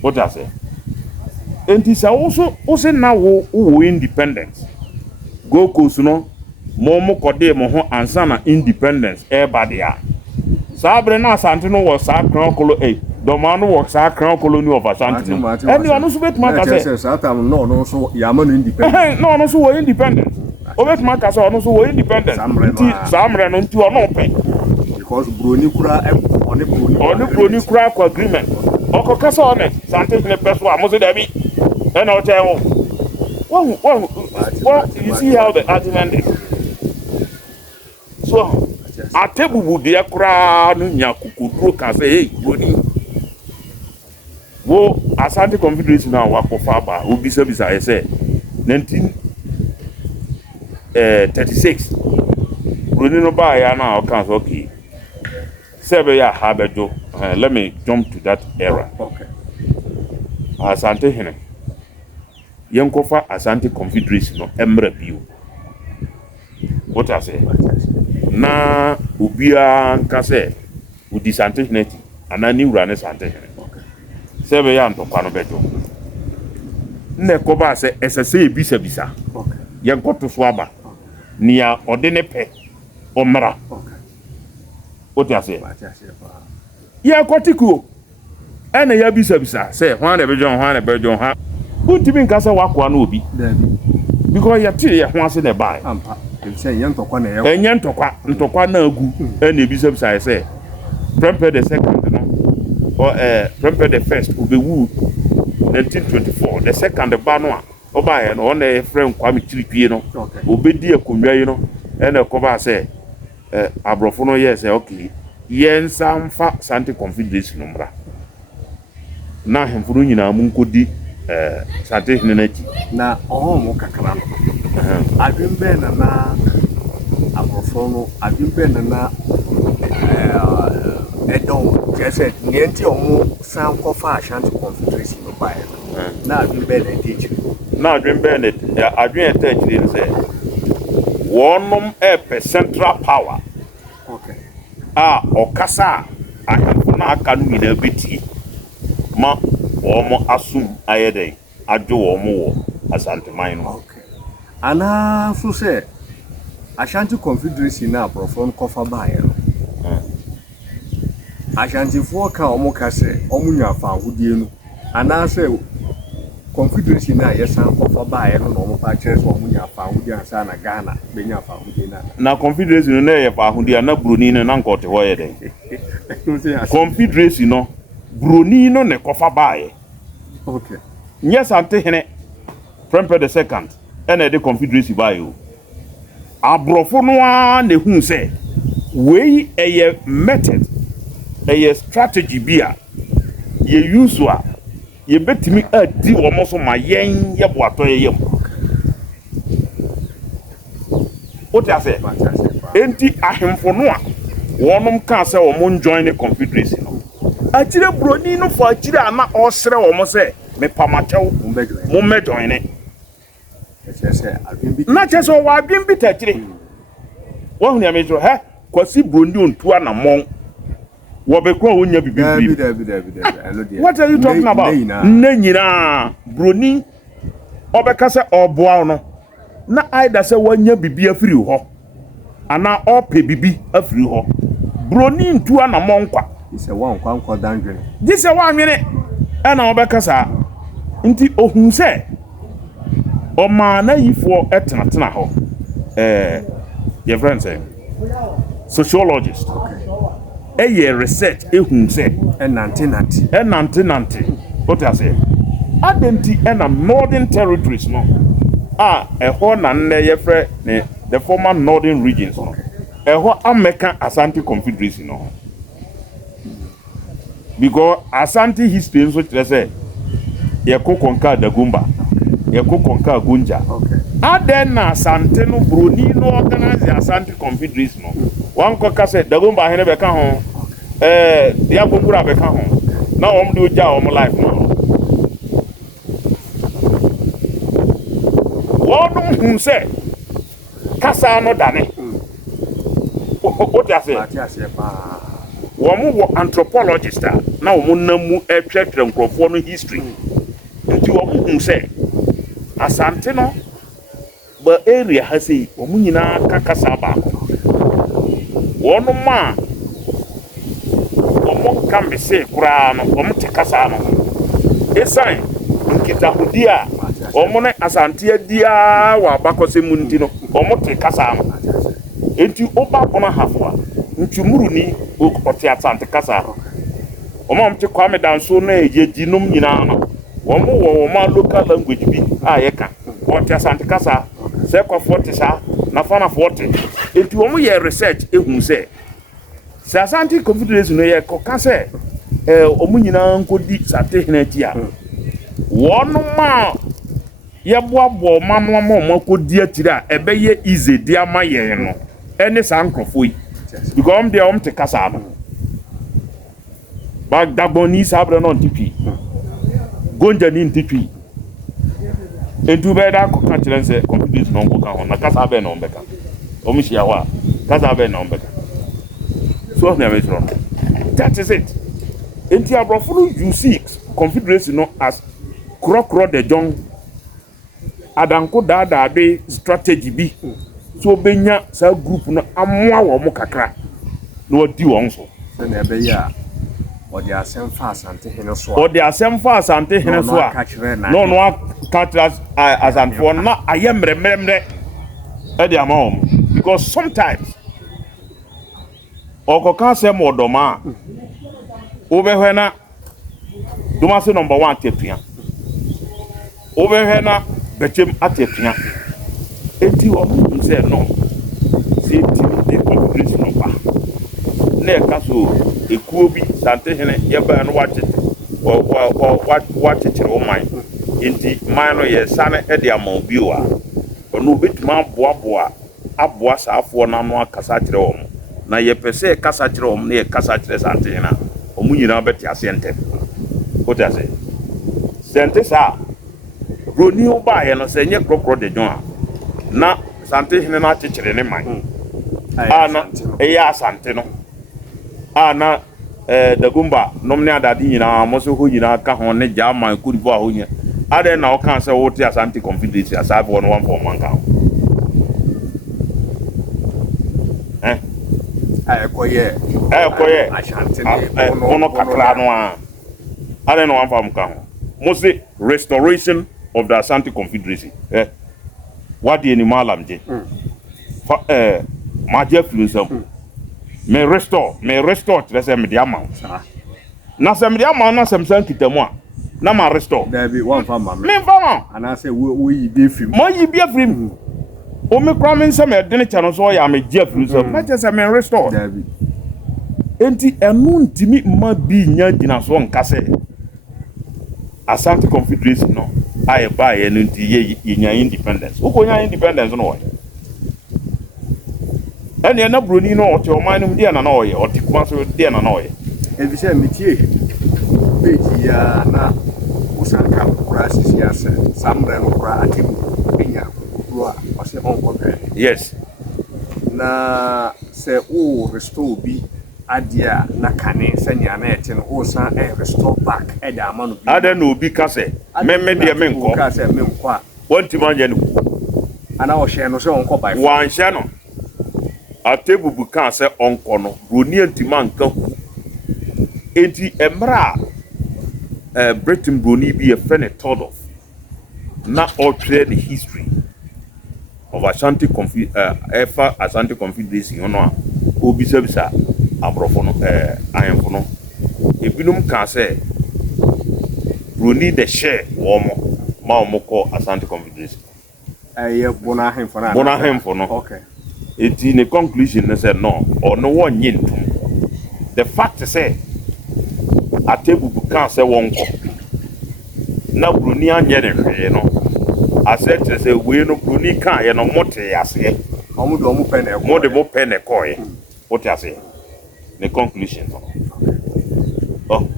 what I say and this also na wo independence go coast no mo kode mo ho ansa na independence e ba dia sa bre na asante no wo sa Crown Colony Domano works our Crown Colony of Ashanti. And you are not so bad, Marcus. No, so Yaman independent. No, so we're independent. Obet Marcus, no, so we're independent. Some ran on to an open. Because Bruni Kura on the Bruni Kura agreement. Oko Casa on it, Santa in the best one, was it Debbie? And I'll tell you. Well, you see how the argument is. So, a table would be a crowd, Yakuku can say, hey, Bruni. Wo Asante Confederation na wakofa ba obi sebisa ese 1936 Bruni no ba ya na o kan so ki sebe ya habedo let me jump to that era. Okay. Asante hene yenkofa Asante Confederation no emra biu what I say na obia nka se udi Asante hene ti anani wura ne Asante hene sebe ya ntokwa no bejo ne ko ba se esese ebisa bisa okay ye nkoto so aba nia odene pe omra oti ase ya kwatikuo ena ya bisa say hwan na bejon ha untimi nka say wakwa na obi because ya tire ya hwan se na bai ampa say ntokwa na ya ntokwa na agu ena ebisa say Prempeh the second no or Prempeh the first obewu 1924 the second ba no a oba he no na friend Kwame Chiripie no obedi akonwa yi no ena koba say abrofo no yes okay yensa mfa Asante Confederation no mra na hemfuru nyina mu nkodi Asante hinenati na mo kakra no adwembe na abrofo no adwembe na edon jese nienti omo san kofa Asante Confederation no bae na adwembe na teach na adwembe na adwen teach ni say wonom central power okasa ahemfo na aka no nyina beti ma omo asum ayeden adwo omo wo Asante man no ana so say Asante Confederation na abrofo kofa bae no Ashanti fo ka omo kase omo nyafa ahodie no ana say Confederation na yesan kofa bae no omo pa kire so omo nyafa ahodie ansa na Ghana be nyafa ahodie na Confederation na ye fa ahodie na broni no na nkote ho ye den Confederation no broni no ne kofa bae yes Asante hene Prempeh the second ena de Confederation bae o abrofo no a ne hu say we eye method eye strategy bia ye use a ye betimi adi omo so ma yen ye boato ye yem oti ase enti ahemfo no a wonom ka say omo join the Confederation no akire broni no fo akire ana osre omo say me pamachew mo me join ne na chese o wa adwin bi takire wo hu ne amejo he kwasi broni ontu anamon wo be kwa wonya bibi what are you talking about nyina broni obeka se oboa no na aida se wonya bibi afiri ho ana ope bibi afiri ho broni ntu anamon kwa ise wan kwa dandwene dise wa nwene ana obeka sa nti ohun se o ma na yifo etena ho your friend say sociologist research ehun say enante what I say adenti na northern territories no eho na nne yefre ne the former northern regions no eho American Asante Confederation no because Asante history so say ye kokonka Dagumba ye kokonka Gunja aden na Asante no broni no organize Asante Confederation no wan koka say Dagumba hene be ka ho ya bombura be ka ho na om de oja om life no wonum hu say kasa no dane o ti ase pa wo anthropologist na wo namu etwetwe nkrofo no history nti wo hu say Asante no ba area ha sei wo nyina kakasa ba wono ma wo kambe se kura no wo mte kasa no esan nkita hudia wo ne Asante adia wa bakose munti no wo mte kasa no enti oba bona hafo ntwumuru ni okote Asante kasa wo mte Kwame Danso na ejedinum nyina no wo ma local language bi yeka wo te Asante kasa se kwa 40 sa na fana 40 enti wo ye research ehun se Asante Confederation no ye koka se omu nyina nkodi sate hinati a wono ma ye boabo manu ma kodi atire a ebe ye easy dia ma ye no ene sa nkrofo yi because they te kasa no bag dagboni sabre no ntipi gonja ni ntipi entu be da ko kan tire se Confederation no ko kan ho na kasa be no mbeka omu hia wa kasa be no mbeka so na me tro that is it enti abrofo no you see Confederation no as krokro de John adanko dada be strategy bi so benya sa group no amoa wo mo kakra no odi won so na ebe ya odi asem fa asante hene so odi asem fa asante hene so a no no catch asanfo na ayemremremre e dey amom because sometimes okoka asem odoma obehwena domase number 1 tetua obehwena bechem atetua eti o say no say the confederation of na ekaso ekuo bi sante hene ye ba no wachechire o man enti man no ye sane e de amon bi o a ono betuma aboa saafo na no akasa kire o na ye pese kasa kire o na ye kasa kire sante hene o munyina beti asente o ta say sente sa roni o ba ye no se nye krokro de jon a na sante hene na akyekyere ne man ana eya asante no ana dagumba nomne adade nyina mo so ho nyina ka ho ne jama kuribo a ho nya ade na o kan se wo te asante confidence asabe won one for man ka koye asante ne ono kakra no a ade no one for man ka ho mo se restoration of the Asante Confederacy what the animal amje ma jeffrey sam me restore let's say me the amount na sem the amount na sem san kitamu a na ma restore there be one farmer me farmer and I say we yi be film mo yi be film o me promise say me de ne chano so ya me jeffrey sam ma just say me restore there be enti enu ntimi ma bi nya gina so nka say Asante Confederacy no aye ba ye no nti ye nya independence wo ko nya independence no ene na broni no ote o man no dia na oye ote kuma so dia na oye ebi se metie page ya na usanka process ya se samre no kra atim enya kukuru a o se onko be yes na se o restore bi adia na kane senya na ete no o san restore back e da amanu bi ada no obi ka se me de me nko ka se me nko a wonti manje no ana o hye no se onko by wan hye no atebubu kan se onko no broni antima nka enti emra Britain broni bi a friend thought of na all trade the history of Asante Confederacy ono a obisa abrofo no ayenfo no ebinum kan se broni de share womo ma omoko Asante Confederacy bona hemfo no okay eti ne conclusion na say no or no one yintum the fact say atebubu kan say wonko na broni anye ne hwe no asete say we no broni kan ye no mote ase omo do omo pen e mo de mo pen e koe what ase the conclusion oh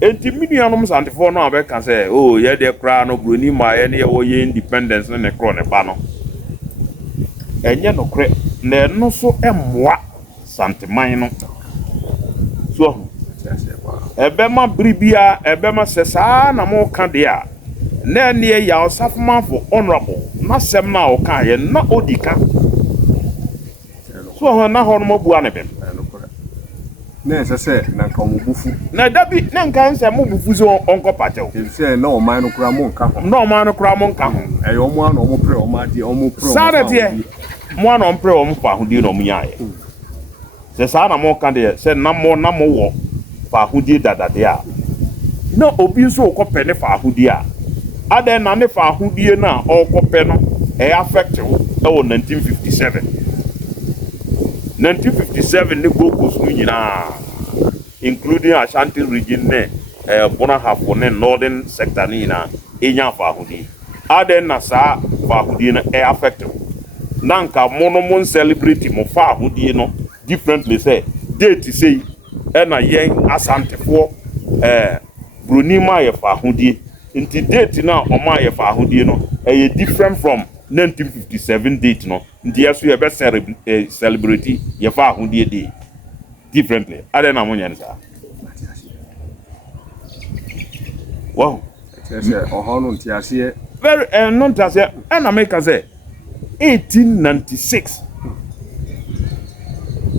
enti minuanom santefo no abeka say oh ye de kra no broni ma ye ne ye wo ye independence ne kro ne ba no enye no kre na no so emmoa santeman no so ebema bribia ebema sesa na mo ka de a na ne ya osafman for honorable na sem na o ka ye na odika so na ho no mo bua ne bem na se na nka mo bufu na dabi na nka nse mo bufu so onko patew se na o man no kura mo nka ho na o man no kura mo nka ho e yo mo na o mo pre o ma di o mo pro sanete mo na o pre o mo fa hudi no mo nyae se sa na mo ka de se na mo wo fa hudi dadade a na obi so ko pe ne fa hudi a ade na ne fa hudi na o ko pe no e affect wo e wo 1957 ne Gokos no nyina including Ashanti region ne Bona Hafo ne northern sector ni na enya fa hudi ade na sa fa hudi na e affect wo nanka mono celebrity mo fa hudi no differently say date say na yen Asante fo broni ma ye fa hudi nti date na o ma ye fa hudi no e different from 1957 date no nti yaso ye be celebrity ye fa hudi day differently ade na mo nya nsa wow say ohonu nti ase very non tase na make say 1896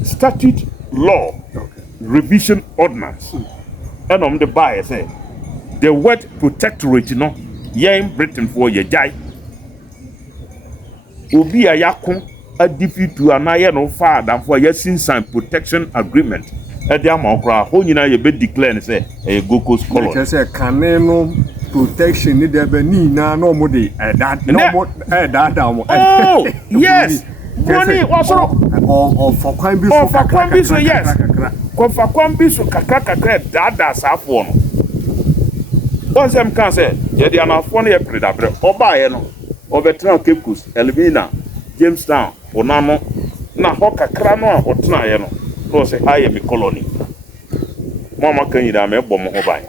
statute law revision ordinance and the buyer say the word protectorate no in Britain for your jai obi a yakon a defeat to an no father for your sign protection agreement at the amokra ho nyina ye be declare say a Gold Coast colony say caneno protection ni there be ni na no mo de that no mo that down oh yes money was for kwan bi so for kwan bi so yes for kwan bi so kakra that safo no don sem kan say ye de anafo no ye predabre oba ye no obetra Cape Coast Elmina Jamestown onano na ho kakra no a otena ye no no say aye me colony mama kan yida me bom ho ban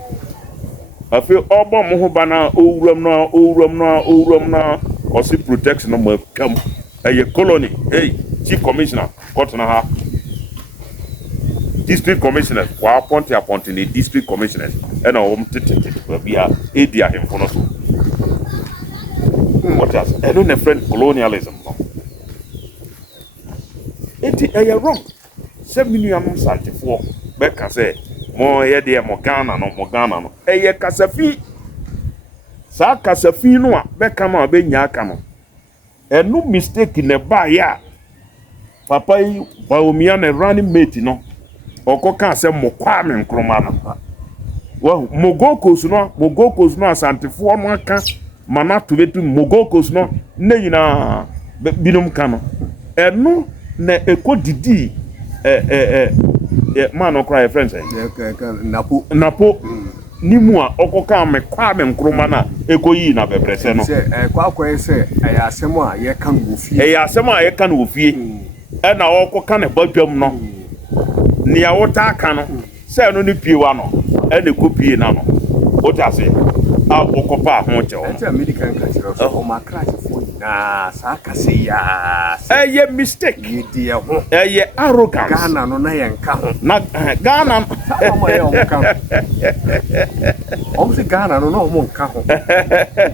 afi obo mo ho bana owuram na osi protection no mo kam aye colony hey chief commissioner kotna ha district commissioners wa appoint the district commissioners and o tete bia edia hemfo no so what else I don't friend colonialism no it aye wrong 7 million santifo be ka say mo ye de mo Ghana no aye kasafi sa kasafi no a be ka ma be nya aka no no mistake ne ba ya papa yi Baomia na running mate no okoka se mo Kwame Nkrumah no wo mogokos no asantifo no aka mana to betu mogokos no ne nyina binum ka no eno na ekodidi man no cry friends napo nimu a okoka me Kwame Nkrumah na ekoyi na bebrese no se kwakwa se aya asem a ye kan wo fie e na okoka ne badwam no ni ya wota aka no se no ni pie wa no e na kopie na no wota se a okopa ho che o enta medical culture so o ma crash fo na sa ka se ya ye mistake ye die ho ye arrogance Ghana no na ye nka ho na Ghana mo ye o nka o se Ghana no mo nka ho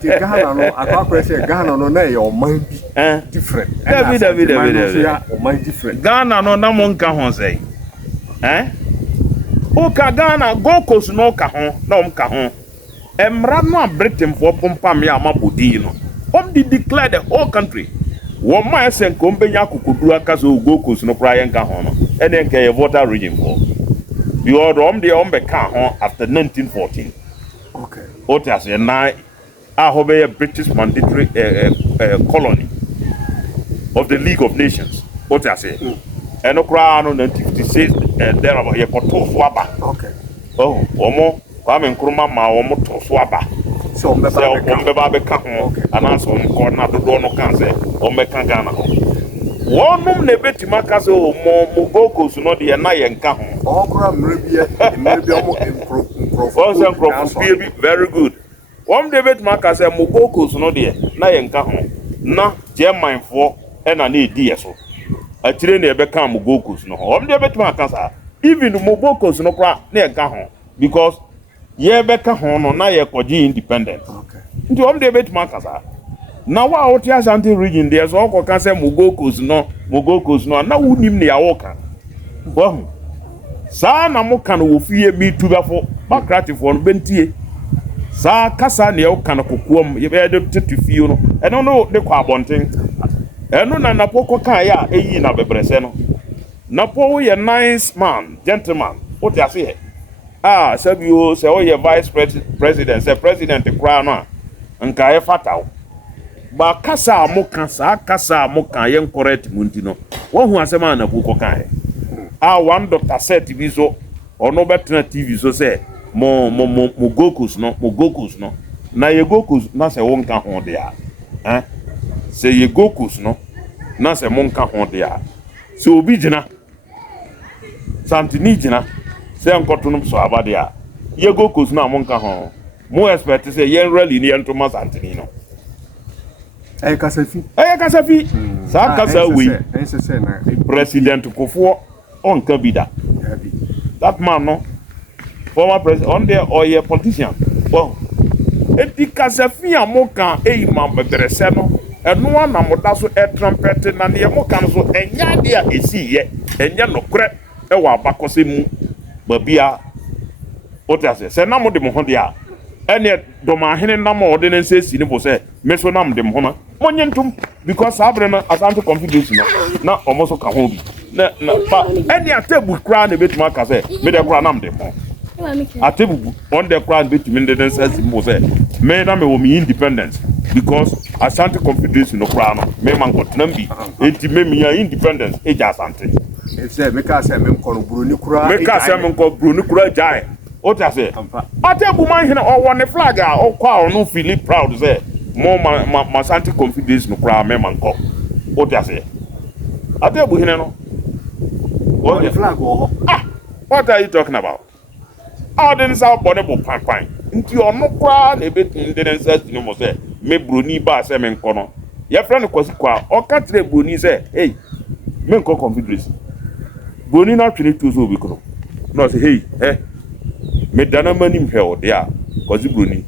ti Ghana no akwa se Ghana no na ye o man bi different David o man different Ghana no na mo nka ho sei o ka Ghana Gold Coast no ka ho na o nka ho emra no Britain for pompa me amabodi no they declare the whole country one ma esen ko mbenya kokodu aka so Gold Coast no kra ye nka ho no ene nka ye voter region for the order they ka ho after 1914 okay what as a na a British mandatory colony of the League of Nations what I say and okra no 1956 there about ye koto so aba okay oh omo Kwame Nkrumah ma omo to so aba so o mbeba be ka ho ananso on ko na dodo no kan say o me kan Ghana ho wonum ne betima ka say o mo Gold Coast no de na ye nka ho o kura mre bi o improve very good one de betima ka say mo Gold Coast no de na ye nka ho na German fo e na edi yeso atire na ebe ka mo Gold Coast no ho de betima ka say even mo Gold Coast no kra na ye nka ho because ye beka ho no na ye koji independent okay nti de betima ka say na wa oti Ashanti region there so ko kan say mo Gold Coast no na wunim ne ya wo kan wo sa na mo kan wo fie mi tubafo bakratifo no bentie sa kasa ne wo kan kokoam ye be de tetu fie no eno no de kwa abonten eno na napoko kan ya eyi na bebrese no napo ye nice man gentleman what you say sabi o say o ye vice president say president kra no nka ye fatao ba kasa mo kan ye correct munti no wo hu asema na ko kan one doctor said TV so ono betna TV so say mo Gold Coast no na ye Gold Coast na say won ka ho de say ye Gold Coast no na say mon ka ho de so obi gina Santini gina say nkotunum so abade ye Gold Coast na mon ka ho mo expect say ye rally ni entoma Santini no kasafi sa kasa we president Kufuor on kabida that man no former president on there or a politician well eti kasafi amoka man bebrese no ɛno ana moda so trumpet na ne mo kan so enya de a esiye enya nokre ɛwɔ abakɔsɛ mu babia otase sɛ na mo de mo ho de a ɛne dɔmahene nam a ɔde ne nsa esi ne bo sɛ me so nam de mo ho na monye ntom because abre na Asante Confederation na ɔmo so ka ho bi na pa ɛne atebu kra na betuma ka sɛ me de kra nam de mo atebu on the kra betumi de ne nsa esi mo sɛ me na me wo me independence because Asante Confederation no kra no me man kotnam bi enti me me independence eja Asante say me ka say me nko no broni kra me ka say me nko broni kra jai o ta say atebu man hina o won flag a o kwa o no feel proud say mo ma Asante Confederation no kra me man ko o ta say atebu hina no o the flag o what are you talking about all the south body bo pan nti ono kra na ebetun de nsa tinu mo say me broni ba say me nko no ye fra no kwasi kwa o ka tre broni say hey me nko Confederation broni na twene tu so obi kono no say hey me dana manim hwe o de a kwasi broni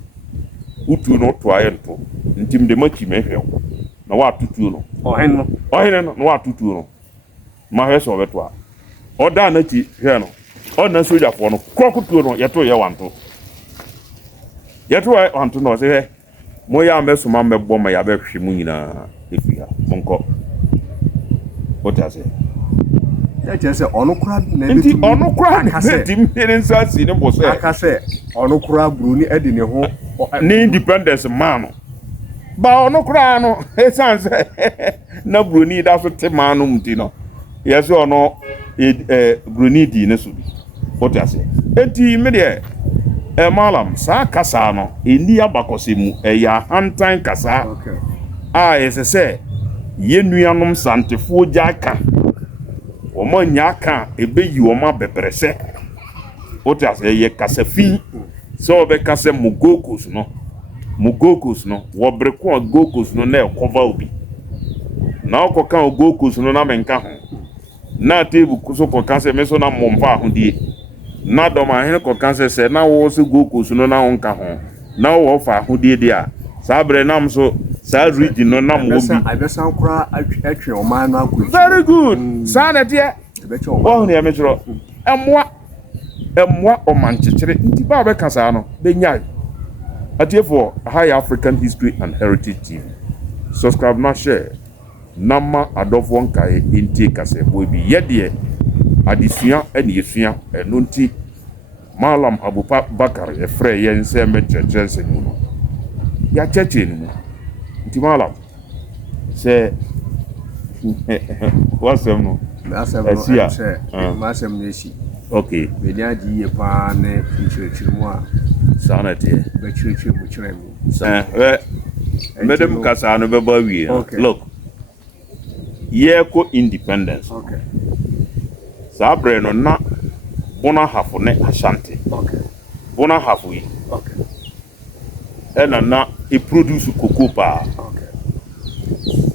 utu no to aye nto ntim de machi me hwe na wa tutu no ohen no na wa tutu no ma hwe so beto a o da na ti hwe no o na soja fo no krokutu no ye to ye wanto no say mo ya meso ma mebbo ma ya be hwe mu nyina efia monko what I say ya say ono kura na nti ono kura na tim ne nsa si ne bo say aka say ono kura broni edi ne ho ni independence man ba ono kura no esanse na broni da so te man no mti no yes ono broni di ne so bi what I say enti me de malam sa kasa no eni abakose mu ya hantan kasa ese se ye nuanom santefo jaka omo nyaka ebeyi omo bebrese otase ye kasafi so be kase mugokos no wo breko gokos no na ekova obi na okoka ogokos no na menka ho na tebu kuso koka se meso na momfa ho die na doma hen ko kanse se na wo se gokos no na onka ho na wo fa ho die dia sabre nam so sa region no nam wo bi abesa kura atwe o man no akọ very good sa na de wo ne metro emwa o man chechire nti ba be kasa no be nyai atiefo High African History and Heritage TV subscribe na share nama adofo nkae enti kase bo bi ye de adisua ene yesua eno nti Malam Abubakar efre ye nse me chechense ni no ya cheche ni mu nti Malam se wasem no masem no esi okay be nya ji ye pa ne chirechirmu a sana te be chirechirmu chiremu medem kasa no be ba wie look ye ko independence okay sabre no na bona hafu ne Ashanti okay bona hafu yi okay na e produce cocoa pa okay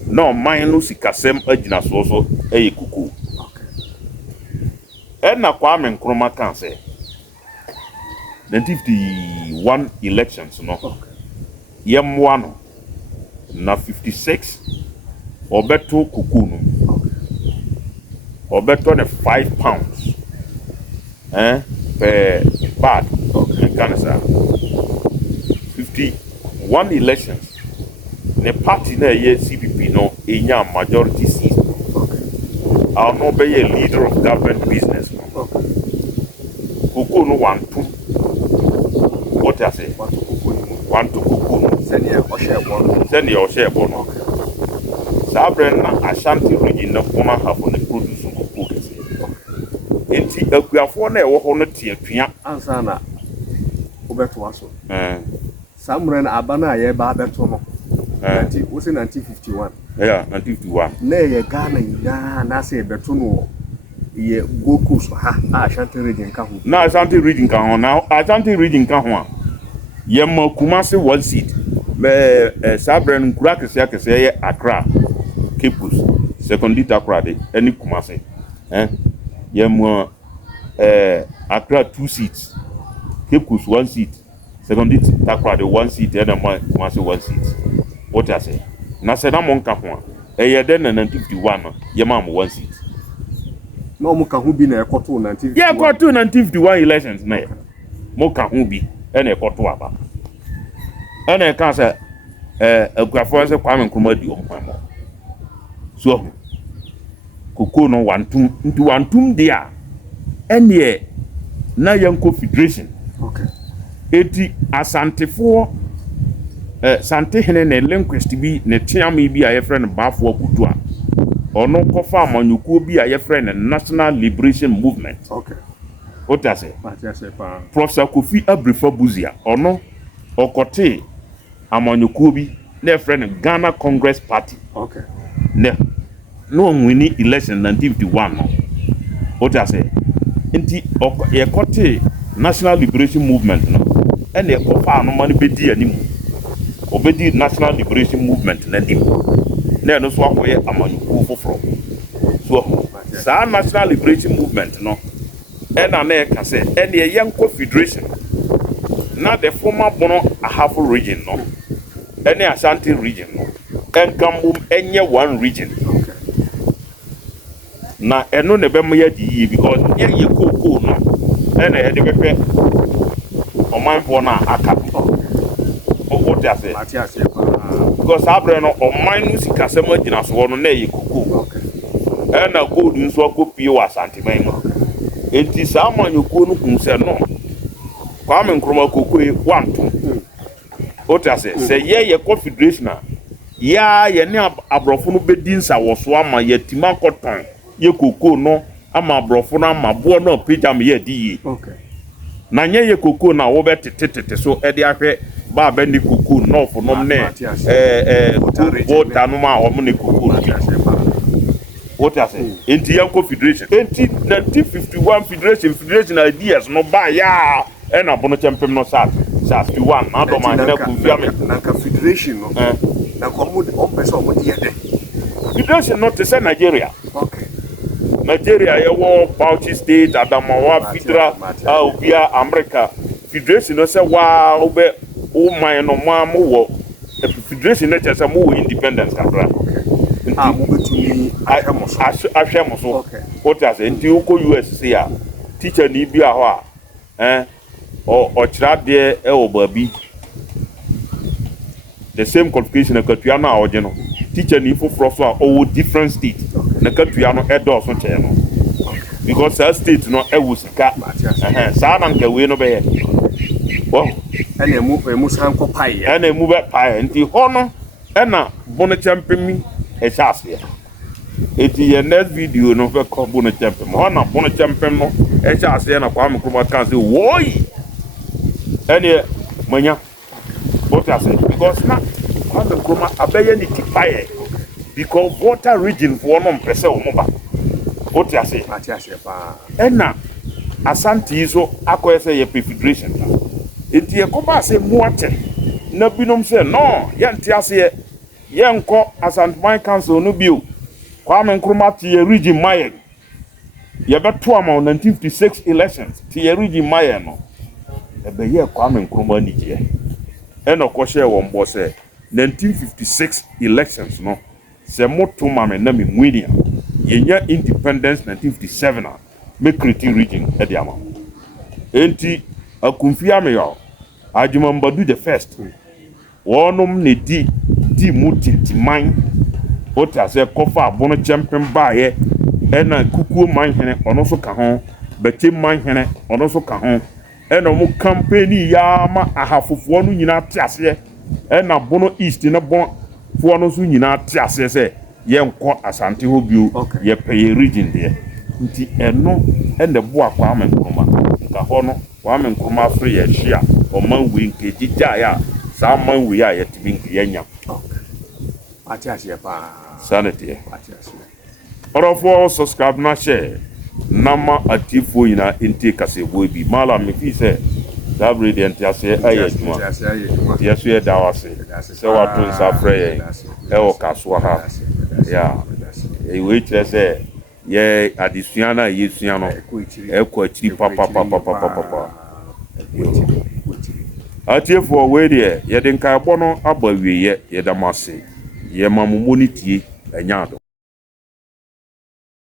no man no sikasem agina so e cocoa okay na Kwame Nkrumah kan say 1951 elections no okay yemwa no na 56 obeto cocoa no okay obeto ne 5 pounds per bag okay Canada 51 elections the party na ye CPP no enya majority seat okay I'll not be a leader of government business no okay cocoa no want to what I say want to cocoa send your share bon okay sabre na Ashanti region na koma have on the produce cocoa kese enti akuafo na ewo ho no tie atua ansa na obeto aso samre na abana ye ba beto no enti wo se 1951 yeah 1951 na ye Ghana ina na se beto no ye gokos ha Ashanti region ka ho na Ashanti region ka ho na Ashanti region ka ho a ye Kumasi one seat me sabre nkura kese ye Accra Cape Coast secondary Accra de any Kumasi Yemo Accra 2 seats, Cape Coast 1 seat, secondary Takrade 1 seat, and Kumasi 1 seat. What I say? na se na mo nka ho a e ye de na 1951 no ye ma mo 1 seat no mo ka ho bi na ekoto 1951 ye ekoto 1951 elections na mo ka ho bi e na ekoto aba e na ka se aguafo se Kwame Nkrumah di omhamo so koko no wantum dia ene na yanko federation okay eti asantefo santehene ne linguist bi ne tiame bi a ye friend Bafo Akutu a ono kofa amanyukuo bi a ye friend National Liberation Movement okay otase pa Professor Kofi Abrifa Buzia ono okote amanyukuo bi ne friend Ghana Congress Party okay ne no winning election 1951 no otase enti ye kote National Liberation Movement no ene kofa no man bedi anim obedi National Liberation Movement na dim na no so akoye amanyukuo foforo so sa National Liberation Movement no ena na e ka se ene ye nko federation na the former Bono Ahafo region no ene Ashanti region no enkambum enye one region okay na eno ne be moya di yi because ye koko no ena ye de bepe omanfo na aka what you say because abre no oman no sika sema gina so no na ye koko ena gold nso akopie wa santiman no enti sa amanyoko no kun se no Kwame Nkrumah koko e wanto what you say say ye confederation ya ye ne abrofo no bedi nsa wo so ama yatima koton ye koko no ama abrofo no ama bo no pejam ye di okay na nye ye koko na wo betetete so e de ahwe ba ba ni koko no fo nom ne water no ma o mo ne koko what you say enti yanko federation enti 1951 federation ideas no ba ya e na bono chempem no sa 51 na do ma ne ku fiame na ka federation no na ko mo de person mo de federation no te say Nigeria okay Nigeria ye wo Bauchi state Adamawa federal obia America federation no say wa obe o man no ma mo wo federation no say mo wo independence kakra mo betumi ahwe mo so what you say nti uko US say a teacher ni bi a ho a o kira de e o babi the same qualification na katua na oje no teacher ni foforo so a o different state na katua no edo so che no because that state no e wo sika sa na nka we no be ye oh ene mu san ko pai ene mu be pai nti ho no ena bono champemi e chase eti ye next video no fe ko bono champem ho na bono champem no e chase na Kwame Nkrumah kan say woi ene manya what I say because na Kwame Nkrumah abeye ni tipaye because water region for no mpese o mo ba what I say pa ena Asante so akoye say ye federation enti ye ko ba say muate na binom say no ye nti ase ye nko Asante Council no bio Kwame Nkrumah ti ye region maye ye beto ama 1956 elections ti ye region maye no ebe ye Kwame Nkrumah ni je eno ko share wo mbo say 1956 elections no se moto mame na me muinia yenya independence 1957 me create region e de ama enti akumfia me yo Ajimambadu the first wonum ne di mutintiman ota se kofa abono champion baaye ena kukuo manhene ono so ka ho bete manhene ono so ka ho ena mu campaign ya ma ahafofo no nyina tiase ena bono east na bon fo no so nyina tiase se ye nko Asante ho bio ye pay region de nti eno ene bo akwa Kwame Nkrumah nka ho no Kwame Nkrumah free ye hia o man we nke jija ya sa man we ya yetimi nke nya atiase pa sanity orofo subscribe na share nama atifo ina inte kasebo bi mala me fi se dabre de entiase ayeduma yeso ye dawase se wato nsa frey e o kaso ha ya e we kire se ye adisua na yesua no e ko achiri papa atifo we de ye de nka bo no abawie ye damase ye ma mo money tie enya do